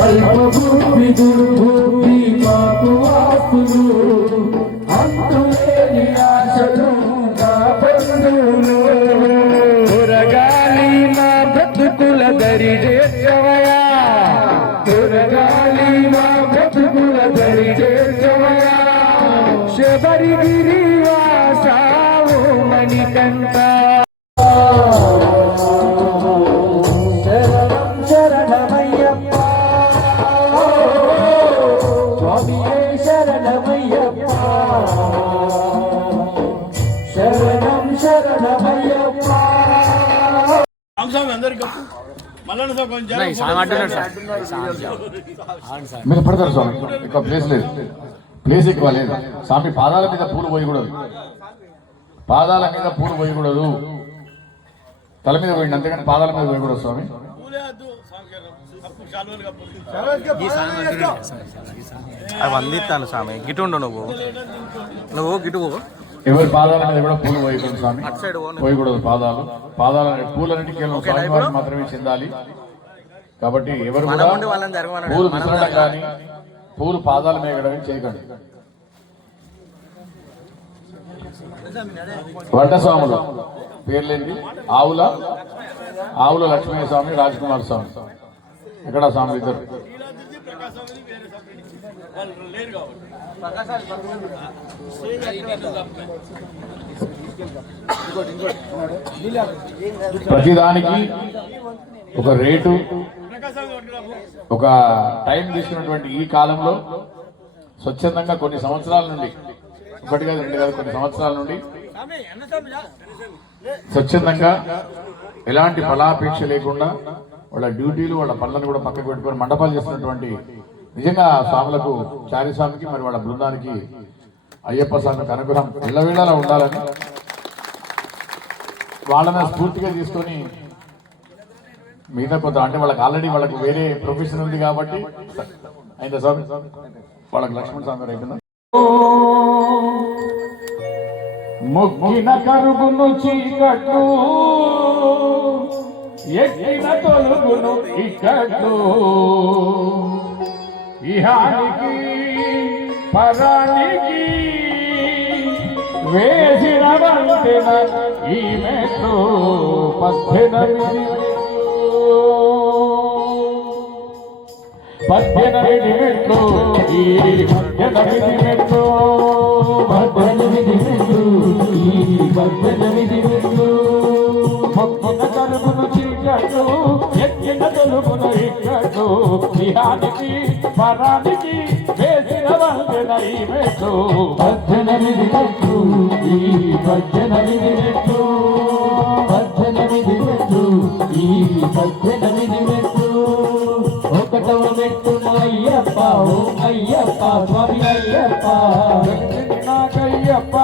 అల్పబుద్ధి దుర్బుద్ధి మాకు ఆస్తులు అంతులేని ఆశలు నా బంధువులు తురగాలి నా బ్రతుకుల దరి చేర్చవయా తురగాలి నా బ్రతుకుల దరి చేర్చవయా శబరిగిరి వాసావు మణికంఠ శరణమయ్యప్ప స్వామియే శరణమయ్యప్ప శరణం శరణమయ్యప్ప మీరు పడతారు స్వామి ఇక్కడ ప్లేస్ లేదు ప్లేస్ ఎక్కువ లేదు స్వామి పాదాల మీద పూలు పోయకూడదు పాదాల మీద పూలు పోయకూడదు తల మీద పోయింది అంతేగాని పాదాల మీద పోయకూడదు స్వామి అవి అందిస్తాను స్వామి గిటు ఉండు నువ్వు గిటు ఎవరి పాదాల మీద కూడా పూలు పోయకూడదు స్వామి పోయకూడదు పాదాల పూలన్నిటి కేవలం స్వామివారికి మాత్రమే చెందాలి కాబట్టి ఎవరు కూడా పూలు విసరడం కానీ పూలు పాదాల మీద కానీ చేయకండి వంట స్వాములు పేర్లేంటి ఆవుల లక్ష్మీ స్వామి రాజకుమార్ స్వామి ఎక్కడ స్వామి ఇద్దరు ప్రతిదానికి ఒక రేటు ఒక టైం తీసుకున్నటువంటి ఈ కాలంలో స్వచ్ఛందంగా కొన్ని సంవత్సరాల నుండి ఒకటి కాదు రెండు కాదు కొన్ని సంవత్సరాల నుండి స్వచ్ఛందంగా ఎలాంటి ఫలాపేక్ష లేకుండా వాళ్ళ డ్యూటీలు వాళ్ళ పనులను కూడా పక్కకు పెట్టుకొని మండపాలు చేస్తున్నటువంటి నిజంగా స్వాములకు చారి స్వామికి మరి వాళ్ళ బృందానికి అయ్యప్ప స్వామికి అనుగ్రహం ఎల్లవేళలా ఉండాలని వాళ్ళని స్ఫూర్తిగా తీసుకొని మిగతా కొంత అంటే వాళ్ళకి ఆల్రెడీ వాళ్ళకి వేరే ప్రొఫెషన్ ఉంది కాబట్టి అయిందా స్వామి వాళ్ళకి లక్ష్మణ్ స్వామి గారు అయిపోయిందా మొక్కిన కరుగును చీకట్లు ఎక్కిన తొలుగును ఇక్కట్లు ఇహానికి పరానికి వేసిన వంతెన ఈ మెట్లు 18 మెట్లు ఈ 18 మెట్లు 18 మెట్లు ఈ 18 మెట్లు మొక్కున కలుగును చీకట్లు ఎక్కిన తొలుగును ఇక్కట్లు ఇహానికి పరానికి వేసిన వంతెన ఈ మెట్లు 18 మెట్లు ఈ 18 మెట్లు 18 మెట్లు ఈ 18 మెట్లు ఒకటవ మెట్టు అయ్యప్ప ఓ అయ్యప్ప స్వామి అయ్యప్ప నాకయ్యప్ప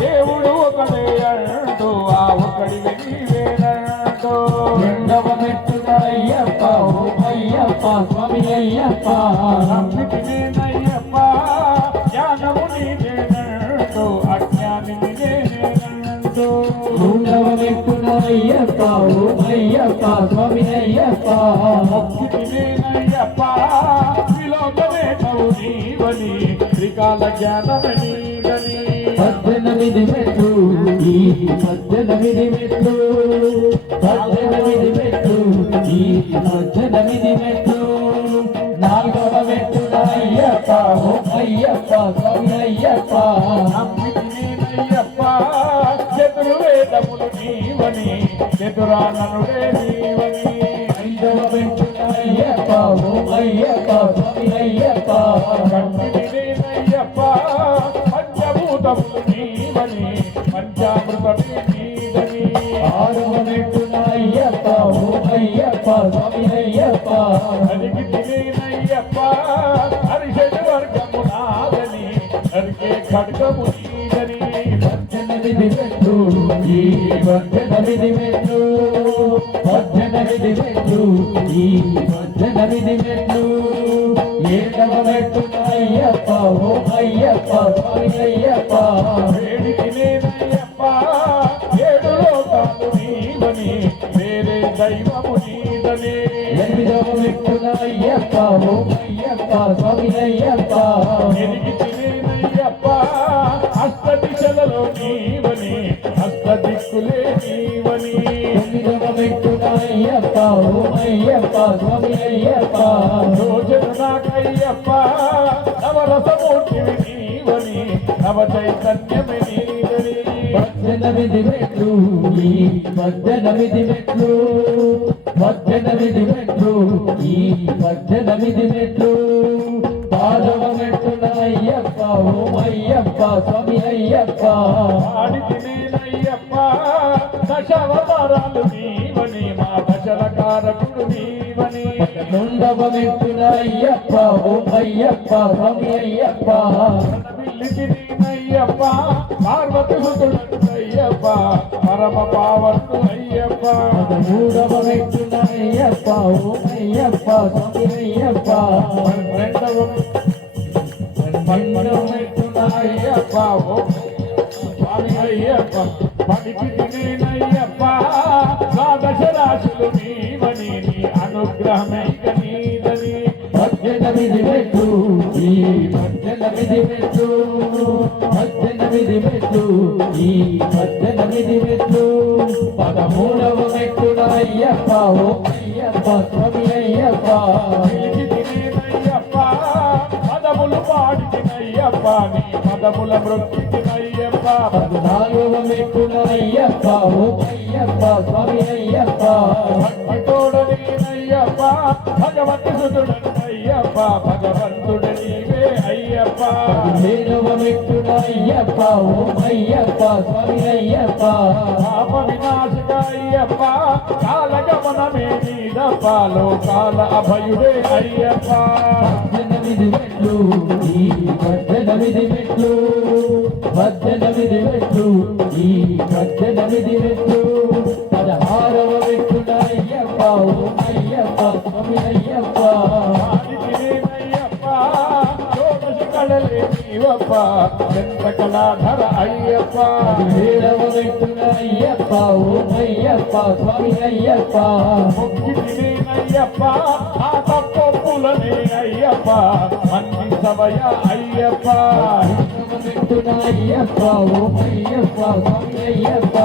దేవుడు ఒకడే అంటూ ఆ ఒకడి నీవేనంటూ రెండవ మెట్టు అయ్యప్ప ఓ అయ్యప్ప స్వామి అయ్యప్ప నేనయ్యప్ప జ్ఞానము నీవేనంటూ అజ్ఞాని నేనంటూ మూడవ మెట్టు అయ్యప్ప ఓ అయ్యప్ప స్వామి అయ్యప్ప నేనయ్యప్ప విలోకమే నీవని త్రికాల జ్ఞానమే నీవని 18 మెట్లు ఈ 18 మెట్లు 18 మెట్లు ఈ 18 మెట్లు నాలుగవ మెట్టున అయ్యప్ప ఓ అయ్యప్ప స్వామి అయ్యప్ప అయ్యప్ప చతురు వేదములు నీవని చతురాననుడే నీవని ఐదవ మెట్టున అయ్యప్ప ఓ అయ్యప్ప స్వామి అయ్యప్ప అయ్యప్ప పంచభూతములు నీవని పంచామృతమే నీదని ఆరవ మెట్టున అయ్యప్ప ఓ అయ్యప్ప స్వామి అయ్యప్ప అడిగి తినేనయ్యప్ప హరిషడ్ వర్గము నాదని అరికే ఖడ్గము నీదని 18 మెట్లు ఈ 18 మెట్లు 18 మెట్లు ఈ 18 మెట్లు ఏడవ మెట్టున అయ్యప్ప ఓ అయ్యప్ప స్వామి అయ్యప్ప వేడి తినేనయ్యప్ప ఏడు లోకాలు నీవని వేరే దైవము నీదని ఎనిమిదవ మెట్టున అయ్యప్ప ఓ అయ్యప్ప స్వామి అయ్యప్ప ఎరిగి తినేనయ్యప్ప అష్ట దిశలలో నీవని అష్ట దిక్కులే నీవని తొమ్మిదవ మెట్టున అయ్యప్ప ఓ అయ్యప్ప స్వామి అయ్యప్ప రోజు నాకయ్యప్ప నవరసమూర్తివి నీవని నవ చైతన్యమే నీదని 18 మెట్లు ఈ 18 మెట్లు 18 మెట్లు ఈ 18 మెట్లు పాదవ మెట్టున అయ్యప్ప ఓ అయ్యప్ప స్వామి అయ్యప్ప ఆడికి నేనయ్యప్ప దశవతారాలు నీవని మా దశల కారకుడు నీవని రెండవ మెట్టున అయ్యప్ప ఓ అయ్యప్ప స్వామి అయ్యప్ప పిల్లికి నేనయ్యప్ప పార్వతి సుతుడయ్యప్ప పరమ పావను అయ్యప్ప మూడవ మెట్టున అయ్యప్ప ఓ అయ్యప్ప స్వామి అయ్యప్ప రెండవ మెట్టున అయ్యప్ప ఓ స్వామి అయ్యప్ప పడికి నేనయ్యప్ప ద్వాదశ రాశులు నీవని నీ అనుగ్రహమే నీదని 18 మెట్లు ఈ 18 మెట్లు 18 మెట్లు ఈ 18 మెట్లు 13వ మెట్టున అయ్యప్ప ఓ అయ్యప్ప స్వామి అయ్యప్ప పిలిచితినేనయ్యప్ప పదములు పాడితినయ్యప్ప నీ పదముల మృత్యుతినయ్యప్ప 14వ మెట్టున అయ్యప్ప ఓ అయ్యప్ప స్వామి అయ్యప్ప భగవతోడనేనయ్యప్ప భగవతి సుతుడనయ్యప్ప భగవంతుడ నీవే అయ్యప్ప 17వ మెట్టున అయ్యప్ప ఓ అయ్యప్ప స్వామి అయ్యప్ప పాప వినాశక అయ్యప్ప కాలగమనమే నీదప్ప లోకాల అభయుడే అయ్యప్ప 18 మెట్లు ఈ 18 మెట్లు 18 మెట్లు ఈ 18 మెట్లు 16వ మెట్టున అయ్యప్ప ఓ అయ్యప్ప స్వామి అయ్యప్ప ఆదితినేనయ్యప్ప యోగశ కళలే నీవప్ప చంద్రకళాధర అయ్యప్ప 17వ మెట్టున అయ్యప్ప ఓ అయ్యప్ప స్వామి అయ్యప్ప మొక్కితినేనయ్యప్ప ఆ తప్పొప్పులనే అయ్యప్ప మన్నించవయ అయ్యప్ప మెట్టున అయ్యప్ప ఓ అయ్యప్ప స్వామి అయ్యప్ప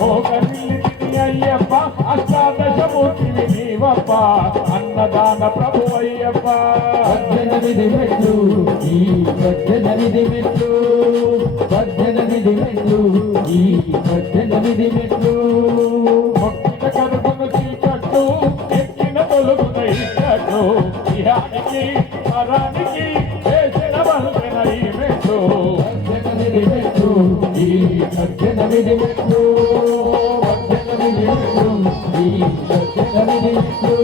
భోగనిల్లితిని అయ్యప్ప అష్టాదశమూర్తివి నీవప్ప అన్నదాన ప్రభు అయ్యప్ప 18 మెట్లు ఈ 18 మెట్లు 18 మెట్లు ఈ 18 మెట్లు మొక్కిన కడుపును చీకట్టు ఎక్కిన తొలుగున ఇక్కట్టు ఇహానికి పరానికి వేసిన వలసిన ఈ మెట్టు 18 మెట్లు ఈ 18 మెట్లు 18 మెట్లు ఈ 18 మెట్లు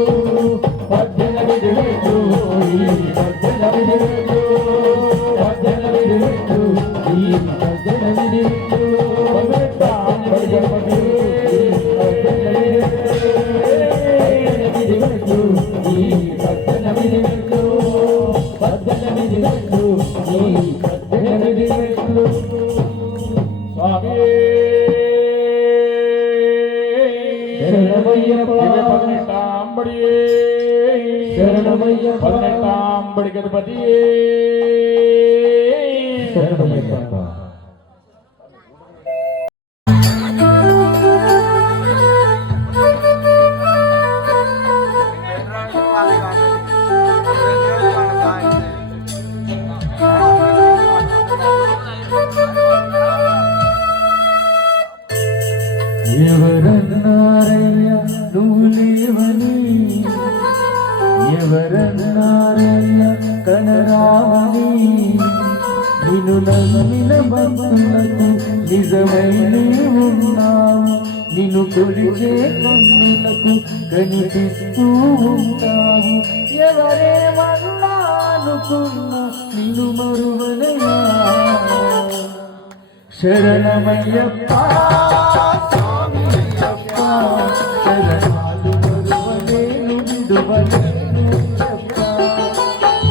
18 మెట్లు ఈ 18 మెట్లు 18 మెట్లు ఈ 18 మెట్లు 18 మెట్లు ఈ 18 మెట్లు 18 మెట్లు ఈ 18 మెట్లు స్వామి శరణమయ్యప్ప పన్నెండాంబడియే శరణమయ్యప్ప పన్నెండాంబడి గణపతియే శరణమయ్యప్ప ఎవరన్నారయ్య కనరావని నిన్ను నమ్మిన భక్తులకు నిజమై ఉన్నావు నిన్ను కొలిచే కన్నులకు కనిపిస్తూ ఉంటావు ఎవరేమన్నా అనుకున్నా నిన్ను మరువనయ్యా శరణమయ్యప్ప స్వామి అయ్యప్ప శరణాలు మరువలేను విడువలేను చెప్ప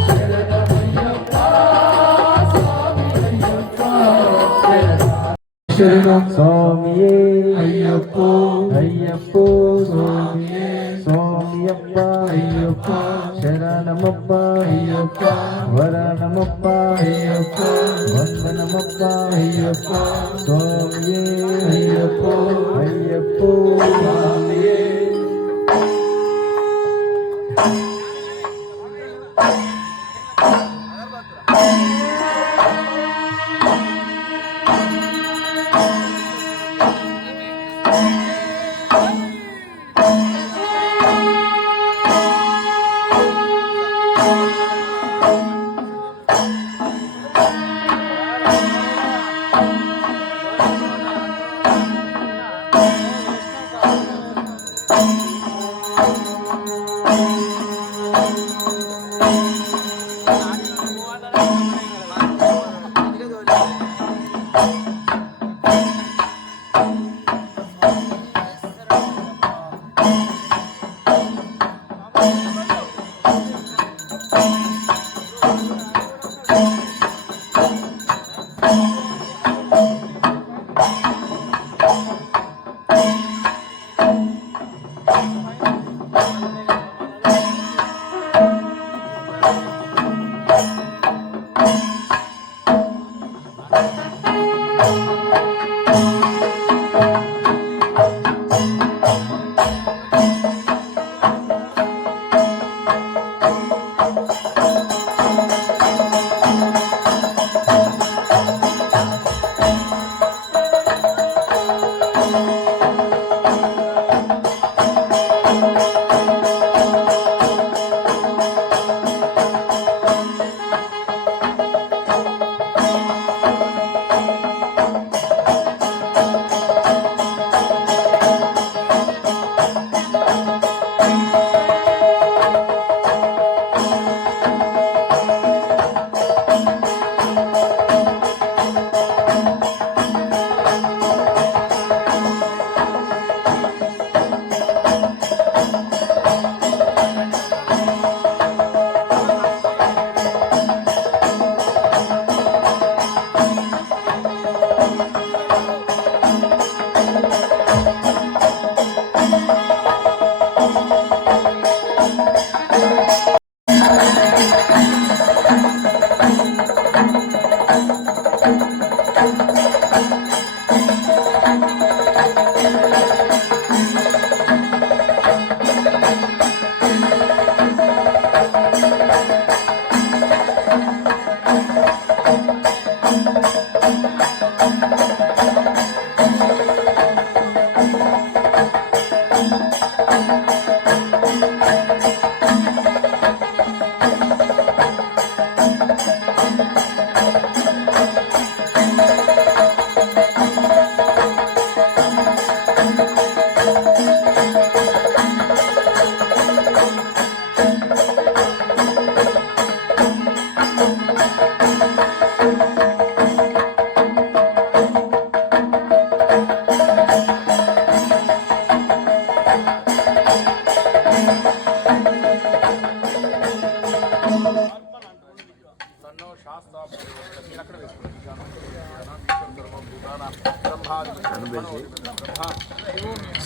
శరణమయ్యప్ప స్వామి అయ్యప్ప శరణం స్వామియే అయ్యప్పో అయ్యప్పో స్వామియే స్వామియప్ప అయ్యప్ప శరణమప్ప అయ్యప్ప వరణమప్ప అయ్యప్ప వందనమప్ప అయ్యప్ప స్వామియే అయ్యప్పో అయ్యప్పో స్వామియే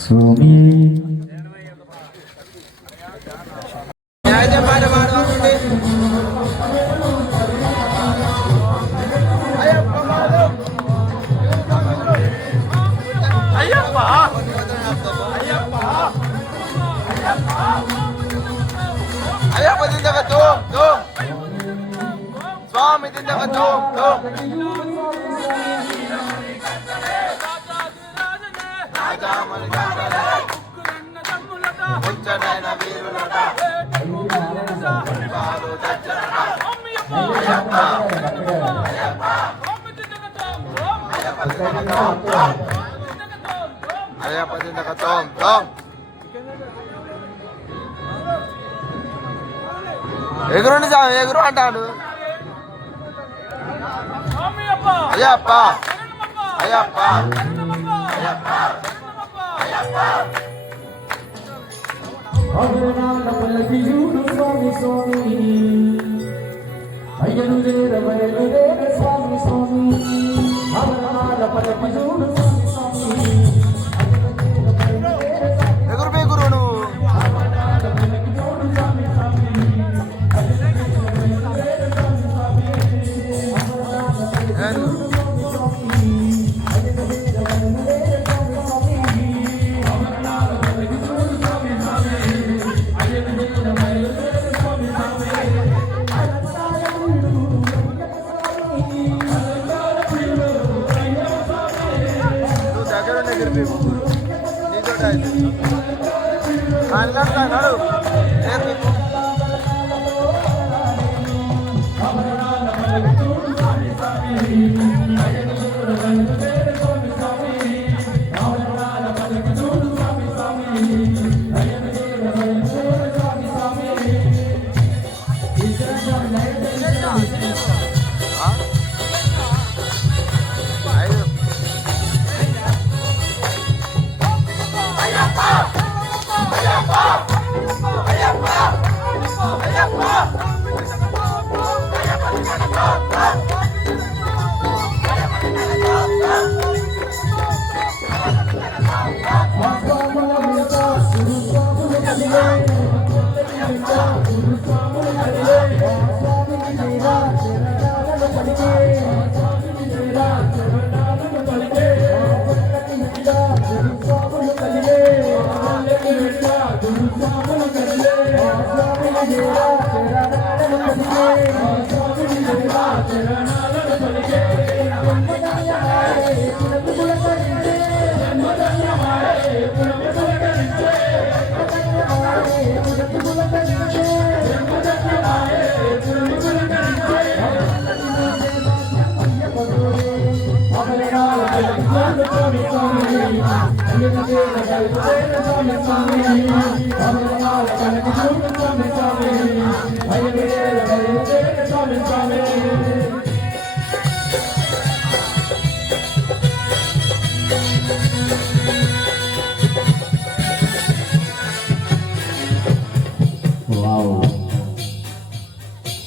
స్వామి Swami tindaga dum. రాజామణి ఎగురుండి స్వామి ఎగురు అంటాడు అయ్యప్ప అయ్యప్ప అగరనాల పల్లకి చూడు స్వామి స్వామి అయ్యను రేర బయలు రేర స్వామి స్వామి అగరనాల పల్లకి చూడు స్వామి స్వామి ఎగురు బెగురు నువ్వు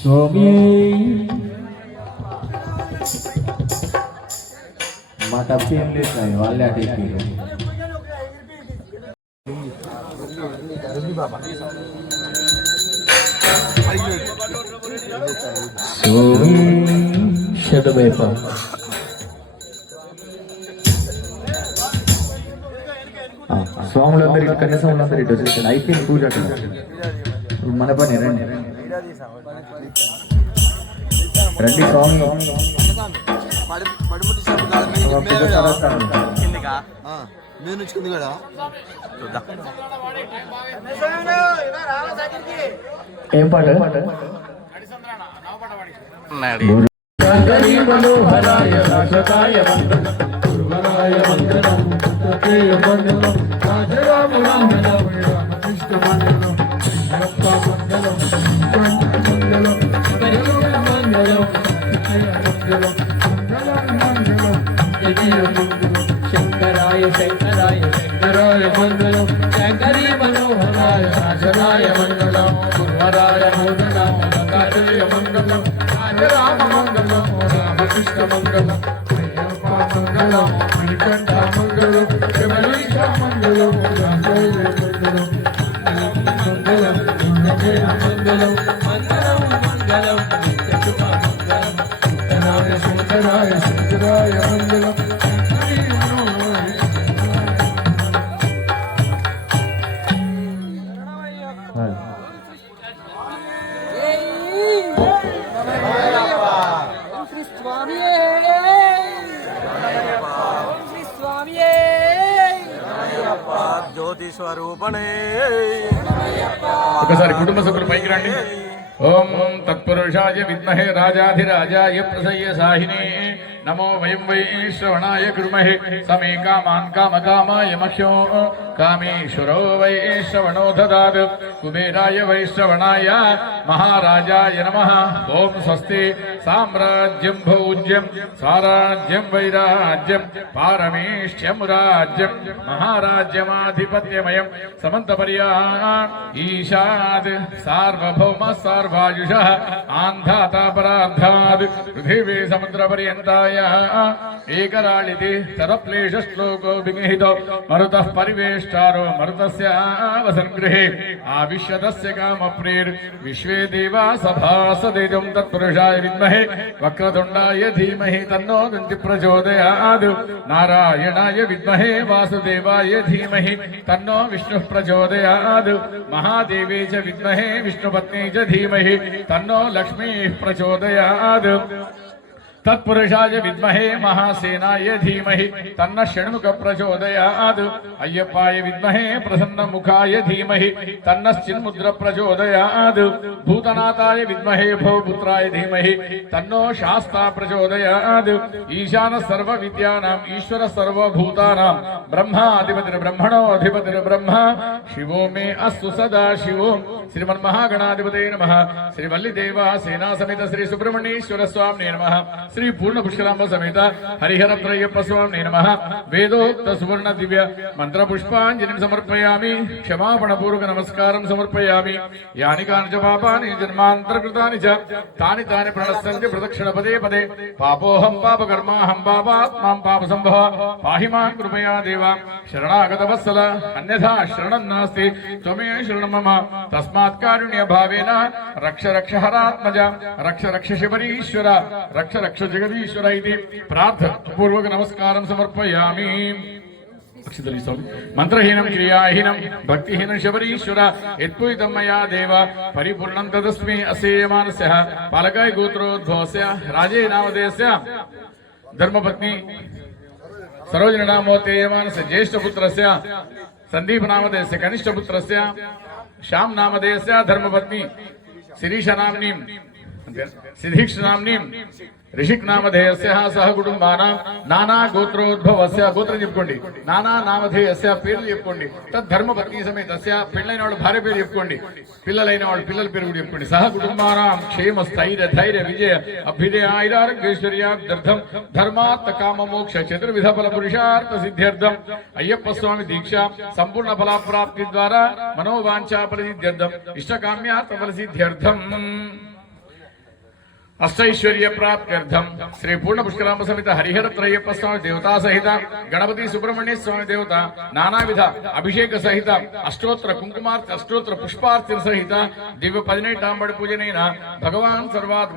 స్వామి మా తప్పేం లేదు స్వామి వాళ్ళే అటెక్కి శతమేప స్వాములందరూ ఇటు కన్యాస్వాములందరూ ఇటు వచ్చేసాడు అయిపోయింది పూజ అక్కడ మన పని రండి రండి స్వామి కింది కూడా ఏం పాట మనోహరాయ రాజకాయ గురువరాయ వందనం తృతీయ వందనం రాజరామరామరామ రామకృష్ణ వందనం అప్ప వందనం మంగళం మంగళం మంగళం మంగళం శంకరాయ శంకరాయ శంకరాయ మంగళం శంకరీ మనోహరాయ రాజరాయ మంగళం గురువరాయ వందనం తృతీయ మంగళం రామ మంగళం రామకృష్ణ మంగళం అయ్యప్ప మంగళం మణికంఠ మంగళం శబరీష మంగళం మంగళం మంగళం మంగళం మంగళం మంగళం శంకరాయ శంకరాయ శంకరాయ మంగళం జ్యోతి స్వరూపణే ఒకసారి కుటుంబ సభ్యులు పైకి రండి ఓం తత్పురుషాయ విద్మహే రాజాధిరాజాయ ప్రసయ్య సాహినే నమో వయం వై శ్రవణాయ కుర్మహే సమే కామాన్ కామకామాయ మహ్యో కామేశ్వరో వై శ్రవణో దదాత్ కుబేరాయ వై శ్రవణాయ మహారాజాయ నమః. ఓం స్వస్తి సామ్రాజ్యం భౌజ్యం స్వరాజ్యం వైరాజ్యం పారమేష్ట్యం రాజ్యం మహారాజ్యమాధిపత్యమయం సమంతపర్యా ఈశాద్ సార్వభౌమ సార్వాయుష ఆంధాతా పరార్థాద్ పృథివీ సముద్రపర్యంతాయ ఏకరాళితి తదప్లేష శ్లోకో వినిహితో మరుతః పరివేష్టారో మరుతస్య వసన్గృహే ఆవిశ్యతస్య కామప్రీర్ విశ్వే దేవా సభాసదేజం తత్పురుషాయ విద్మహే వక్రతుండాయ ధీమహి తన్నో దంతి ప్రచోదయాద్ నారాయణాయ విద్మహే వాసుదేవాయ ధీమహి తన్నో విష్ణుః ప్రచోదయాద్ మహాదేవే చ విద్మహే విష్ణుపత్ని చ ధీమహి తన్నో లక్ష్మీః ప్రచోదయాద్ తత్పురుషాయ విద్మహే మహాసేనాయ ధీమహి తన్న షణ్ముఖ ప్రచోదయాద్ అయ్యప్పాయ విద్మహే ప్రసన్నముఖాయ ధీమహి తన్న చిన్ముద్ర ప్రచోదయాద్ భూతనాథాయ విద్మహే భవపుత్రాయ ధీమహి తన్నో శాస్తా ప్రచోదయాద్ ఈశాన సర్వ విద్యానాం ఈశ్వర సర్వభూతానాం బ్రహ్మాధిపతిర్ బ్రహ్మణో అధిపతిర్ బ్రహ్మ శివో మే అస్సు సదా శివో శ్రీమన్మహాగణాధిపతే నమః. శ్రీ వల్లిదేవ సేనా సమేత శ్రీ సుబ్రహ్మణ్యేశ్వర స్వామినే నమః. శ్రీ పూర్ణ పుష్కరాంబ సమేత హరిహరత్రయ్యప్ప స్వామినే నమః. వేదోక్త సువర్ణ దివ్య మంత్ర పుష్పాంజలిం సమర్పయామి. క్షమాపణ పూర్వక నమస్కారం సమర్పయామి. యాని కాని చ పాపాని జన్మాంతరకృతాని చ తాని తాని ప్రణశ్యంతి ప్రదక్షిణ పదే పదే. పాపోహం పాపకర్మాహం పాపాత్మాం పాప సంభవ పాహి మాం కృపయా దేవ. శరణాగత వత్సల అన్యథా శరణం నాస్తి త్వమే శరణం మమ. తస్మాత్ కారుణ్య భావేన రక్ష రక్ష హరాత్మజ రక్ష రక్ష శబరీశ్వర రక్ష రక్ష జగదీశ్వర ఇది ప్రార్థపూర్వక నమస్కారం సమర్పయామి. మంత్రహీనం క్రియాహీనం భక్తిహీనం శబరీశ్వర యత్పూజితం మయా దేవ పరిపూర్ణం తదస్మి అసేయమానస్య పాలకాయ గోత్రోద్భవస్య రాజే నామధేయస్య ధర్మపత్ని సరోజిని నామోత్తేయమానస్య జ్యేష్ఠపుత్రస్య సందీప్ నామధేయస్య కనిష్ఠపుత్రస్య శ్యామ్ నామధేయస్య ధర్మపత్ని శిరీష నామ్నీం సిద్ధీక్ష నామ్నీం ऋषिक नामधेयस्य सह कुटुंबानां नाना गोत्रोद्भवस्य गोत्रं చెప్పుకోండి నానా నామధేయస్య పేర్లు చెప్పుకోండి తద్ధర్మపత్ని సమేతస్య పెళ్ళైన వాళ్ళు భార్య పేరు చెప్పుకోండి పిల్లలైన వాళ్ళు పిల్లల పేరు కూడా చెప్పుకోండి సహ కుటుంబానాం క్షేమ స్థైర్య ధైర్య విజయ అభ్యుదయ ఐరారోగ్యైశ్వర్యార్థం ధర్మార్థ కామ మోక్ష చతుర్విధ ఫల పురుషార్థ సిద్ధ్యర్థం అయ్యప్ప స్వామి దీక్ష సంపూర్ణ ఫలప్రాప్తి ద్వారా మనోవాంఛా ఫలసిద్ధ్యర్థం ఇష్టకామ్యార్థ ఫలసిద్ధ్యర్థం అష్టైశ్వర్య ప్రాప్త్యర్థం శ్రీ పూర్ణ పుష్కరాంబ సమేత హరిహరత్రయ్యప్ప స్వామి దేవతా సహిత గణపతి సుబ్రహ్మణ్య స్వామి దేవత నానావిధ అభిషేక సహిత అష్టోత్తర కుంకుమార్తి అష్టోత్తర పుష్పార్చన సహిత దివ్య 18 పూజనైన భగవాన్ సర్వాత్మ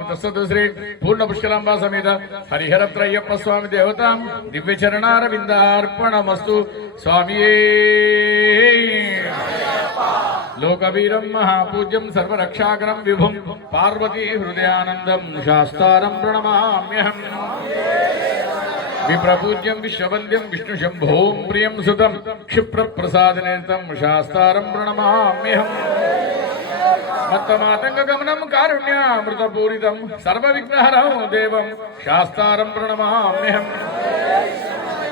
శ్రీ పూర్ణ పుష్కరాంబ సమేత హరిహరత్రయ్యప్ప స్వామి దేవత దివ్య చరణారవిందార్పణమస్తు. స్వామియే లోకవీరం మహాపూజ్యం సర్వరక్షాకరం విభుం పార్వతీ హృదయానందం శాస్తారం ప్రణమామ్యహం. విప్రపూజ్యం విశ్వవంద్యం విష్ణు శంభోం ప్రియం సుతం క్షిప్ర ప్రసాదనేతం శాస్తారం ప్రణమామ్యహం. మత్తమాతంగగమనం కారుణ్యామృతపూరితం సర్వవిఘ్నహరం దేవం శాస్తారం ప్రణమామ్యహం.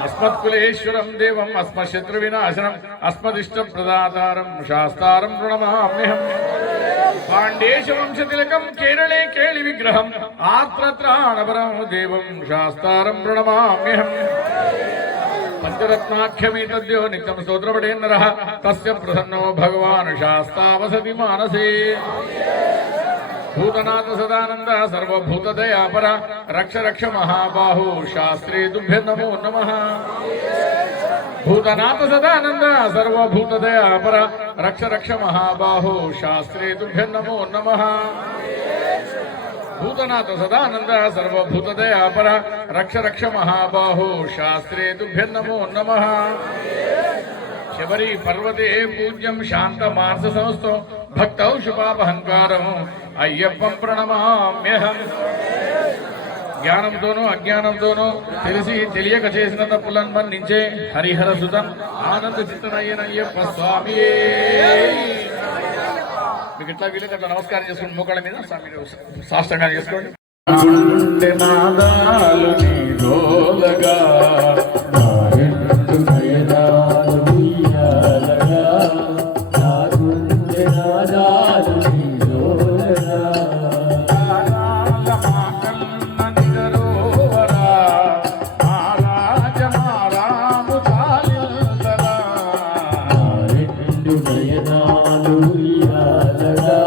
अस्मत्कुलेश्वरं देवम् अस्मशत्रुविनाशनम् अस्मदिष्टप्रदातारं शास्तारं प्रणमाम्यहम्. पाण्डेशवंशतिलकं केरले केळिविग्रहम् आर्त्रत्राणपरं देवं शास्तारं प्रणमाम्यहम्. पंचरत्नाख्यमेतद्यो नित्यं स्तोत्रपठेन्नरः तस्य प्रसन्नो भगवान् शास्ता वसति मानसे. भूतनाथ सदानंद सर्वभूतदयापर रक्ष रक्ष महाबाहु शास्त्रे तुभ्य नमो नमः. भूतनाथ सदानंद सर्वभूतदयापर रक्ष रक्ष महाबाहु शास्त्रे तुभ्य नमो नमः. भूतनाथ सदानंद सर्वभूतदयापर रक्ष रक्ष महाबाहु शास्त्रे तुभ्य नमो नमः. शबरी पर्वते पूज्यं शांत मानस संस्थो भक्तौ शुभापहंकारं అయ్యప్పం ప్రణమామ్యహం. జ్ఞానంతోనూ అజ్ఞానంతోనూ తెలిసి తెలియక చేసిన తప్పులను మన్నించే హరిహర సుతం ఆనంద చిత్తనయ్యనయ్యప్ప స్వామియే. మీకు ఎట్లా వీలైతే అట్లా నమస్కారం చేసుకోండి మోకాళ్ళ మీద మీరు సాష్టంగా చేసుకోండి. నాదాలు నీ దోలగా నా రెండు నయనాలు ఉయ్యాలగా నా గుండె నాదాలు నీ దోలగా రెండు నయనాలు ఉయ్యాలగా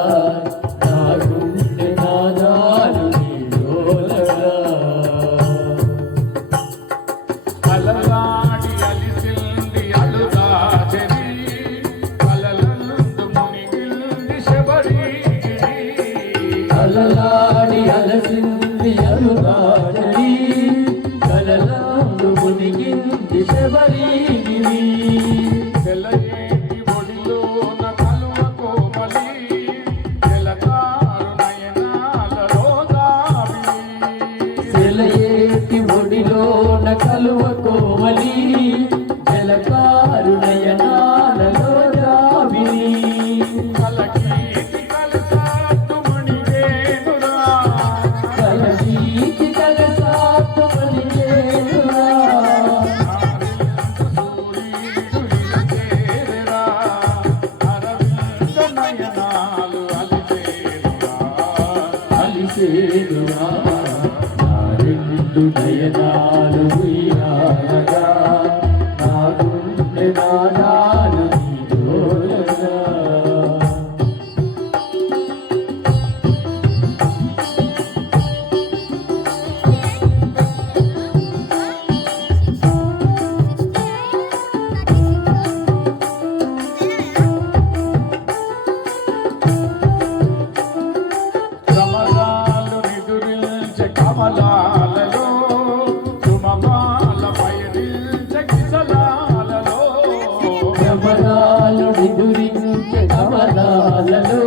నా గుండె నాదాలు నీ దోలగా అలలాడి అలిసింది అలుదాచెరి అలలందు మునిగిల్ది శబరిగిరి అలలాడి అలసింది అలుదాచరి కలలాందు మునిగింది శబరిగిరి తెల్లయేటి ఒడిలోన కలువ కోమలి తెలకారు నయనాలలో దావిని సెలయేటి ఒడిలోన కలువ కోమలి జలకారు నయనాలలో రావిని కలకీటి కలసాత్తు మణివేణురా కలగీతి కలసాత్తు మణివేణురా సూర్యుడు ఇలకేరెరా అరవింద నయనాలు అలిసేరురా అలిసేరురా నా రెండు నయనాలు ఉయ్యాలగా నా గుండె నాదాలు నీ దోలగా కమలాలు నిదురించే కమలాలలో సుమమాల పయనించే కిసలాలలో కమలాలు నిదురించే కమలాలలో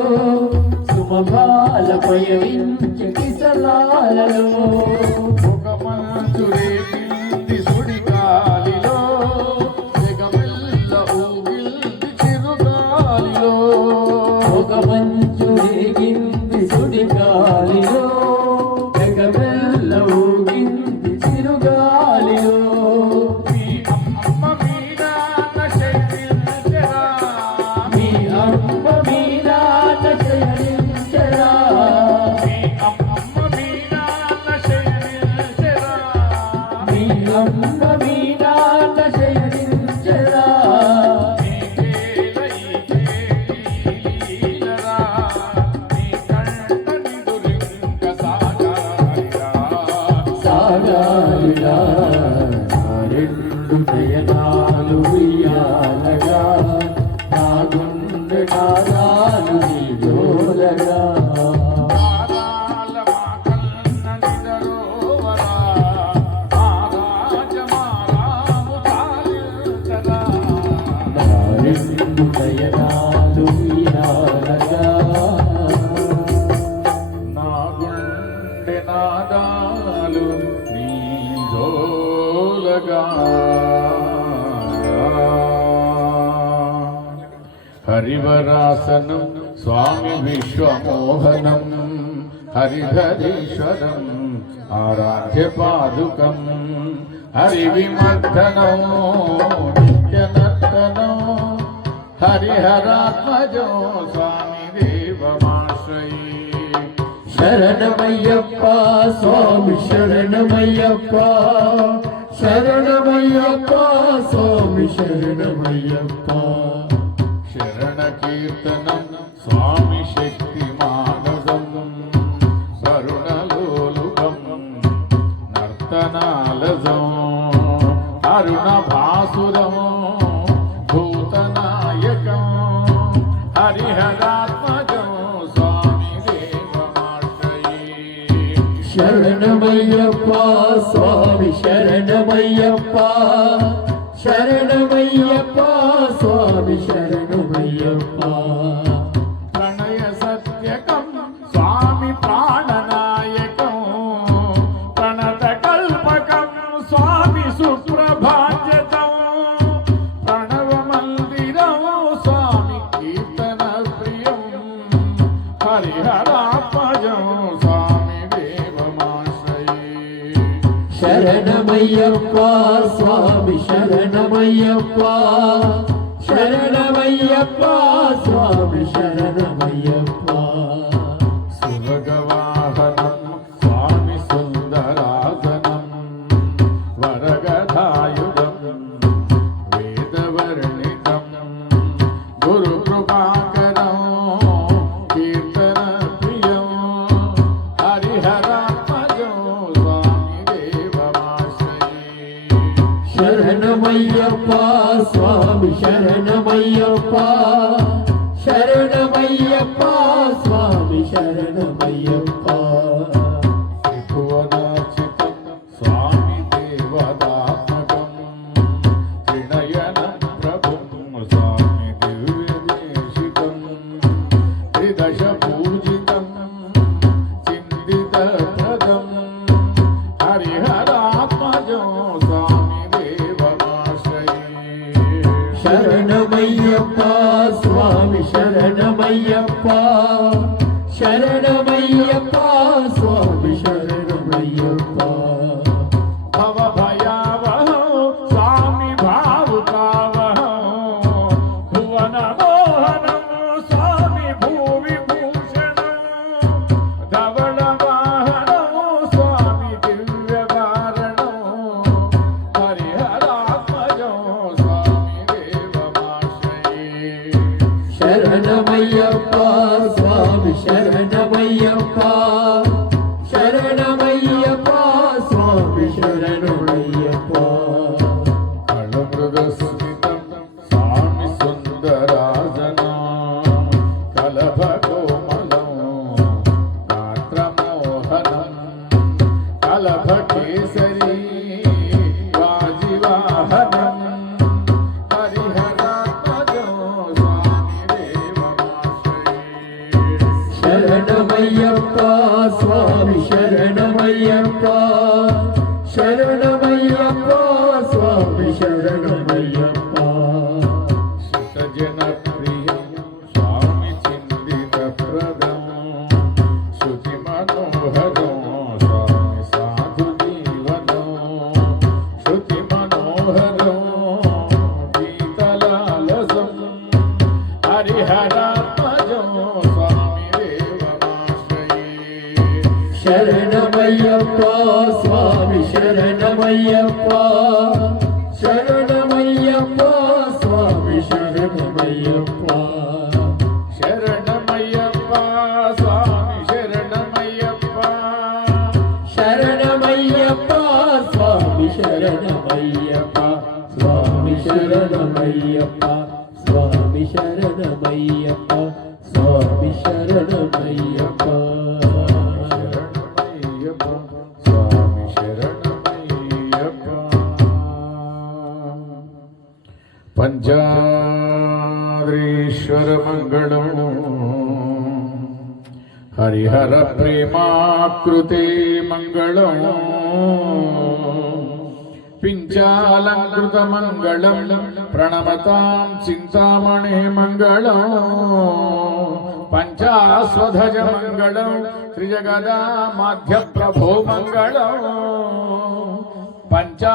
సుమబాల పయవించే కిసలాలలో ఒక మంచు రేగింది సుడిగాలిలో జగమెల్ల ఊగిల్ది చిరుగాలిలో ఒక మంచు రేగింది సుడిగాలిలో జగమెల్ల ఊగింది చిరుగాలిలో మీ అమ్మ మీద శైలించరా మీ అమ్మ మీద శయనించరా మీ అమ్మ మీద శైలించరా మీ అమ్మ మీద శయనించరా సాగాలిరా నా రెండు నయనాలు ఉయ్యాలగా నా గుండె నాదాలు నీ దోలగా నా రెండు నయనాలు ఉయ్యాలగా నా గుండె నాదాలు నీ జోలగా హరివరాసనం స్వామి విశ్వమోహనం హరిధరీశ్వరం ఆరాధ్య పాదుకం హరివిమర్దనం నిత్యనర్తనం హరిహరాత్మజో స్వామి దేవమాశ్రయే శరణమయ్యప్ప స్వామి శరణమయ్యప్ప శరణమయ్యప్ప స్వామి శరణమయ్యప్ప శరణ కీర్తనం స్వామి శక్తి మానసం కరుణలోలుకం నర్తనాలజం అరుణ భాసురం భూతనాయకం హరిహరాత్మజం స్వామి దేవమాశ్రయే శరణమయ్యప్ప స్వామి శరణమయ్యప్ప శరణమయ్యప్ప స్వామి శరణమయ్యప్ప ప్రణయ సత్యకం స్వామి ప్రాణనాయకం ప్రణత కల్పకం స్వామి సుప్రభాజ్యతం ప్రణవ మందిరం స్వామి కీర్తన ప్రియం హరిహరాత్మజం స్వామి దేవమాశ్రయే శరణమయ్యప్ప స్వామి శరణమయ్యప్ప శరణమయ్యప్ప స్వామి శరణమయ్యప్ప సురగవాహనం స్వామి సుందరాసనం వరగధాయుధం వేదవర్ణితం గురుకృపాకరం కీర్తన ప్రియం హరిహరాత్మజం స్వామి దేవమాశ్రయే శరణమయ్యప్ప స్వామి శరణమయ్యప్ప శరణమయ్యప్ప స్వామి శరణమయ్యప్ప త్రిభువనాచితం స్వామి దేవదాత్మకం త్రినయన ప్రభుం స్వామి దివ్యదేశికం త్రిదశ పూజితం చిందితప్రదం హరిహరాత్మజం స్వామి దేవమాశ్రయే శరణమయ్యప్ప స్వామి శరణమయ్యప్ప శరణమయ్యప్ప స్వామి శరణమయ్యప్ప భవభయావహం స్వామి భావుకావహం భువనమోహనం స్వామి భూవిభూషణం ధవళవాహనం స్వామి దివ్యకారణం హరిహరాత్మజం స్వామి దేవమాశ్రయే శరణమయ్యప్ప స్వామి శరణమయ్యప్ప శరణమయ్యప్ప స్వామి శరణమయ్యప్ప కళమృగస్థితం స్వామి సుందరాసనం కలభకోమలం గాత్రమోహనం కలభకేసరీ వాజివాహనం హరిహరాత్మజం స్వామి దేవమాశ్రయే శరణమయ్యప్ప స్వామి శరణమయ్యప్ప శరణమయ్యప్ప స్వామి శరణమయ్యప్ప శతజనప్రియం స్వామి చిందితప్రదం శృతిమనోహరం స్వామి సాధుజీవనం శృతిమనోహరం గీతలాలసం హరిహరాత్మజం స్వామి దేవమాశ్రయే శరణమయ్యప్ప స్వామి శరణమయ్యప్ప శరణమయ్యప్ప స్వామి శరణమయ్యప్ప శరణమయ్యప్ప స్వామి శరణమయ్యప్ప శరణమయ్యప్ప స్వామి శరణమయ్యప్ప స్వామి శరణమయ్యప్ప స్వామి శరణమయ్యప్ప స్వామి శరణమయ్యప్ప శరణమయ్యప్ప స్వామి శరణమయ్యప్ప పంచాద్రీశ్వర మంగళం హరిహర ప్రేమాకృతే మంగళం పించాలంకృత మంగళం ప్రణమతాం చింతామణి మంగళం పంచాస్వధజ మంగళం త్రిజగదా మాధ్య ప్రభో మంగళం పంచా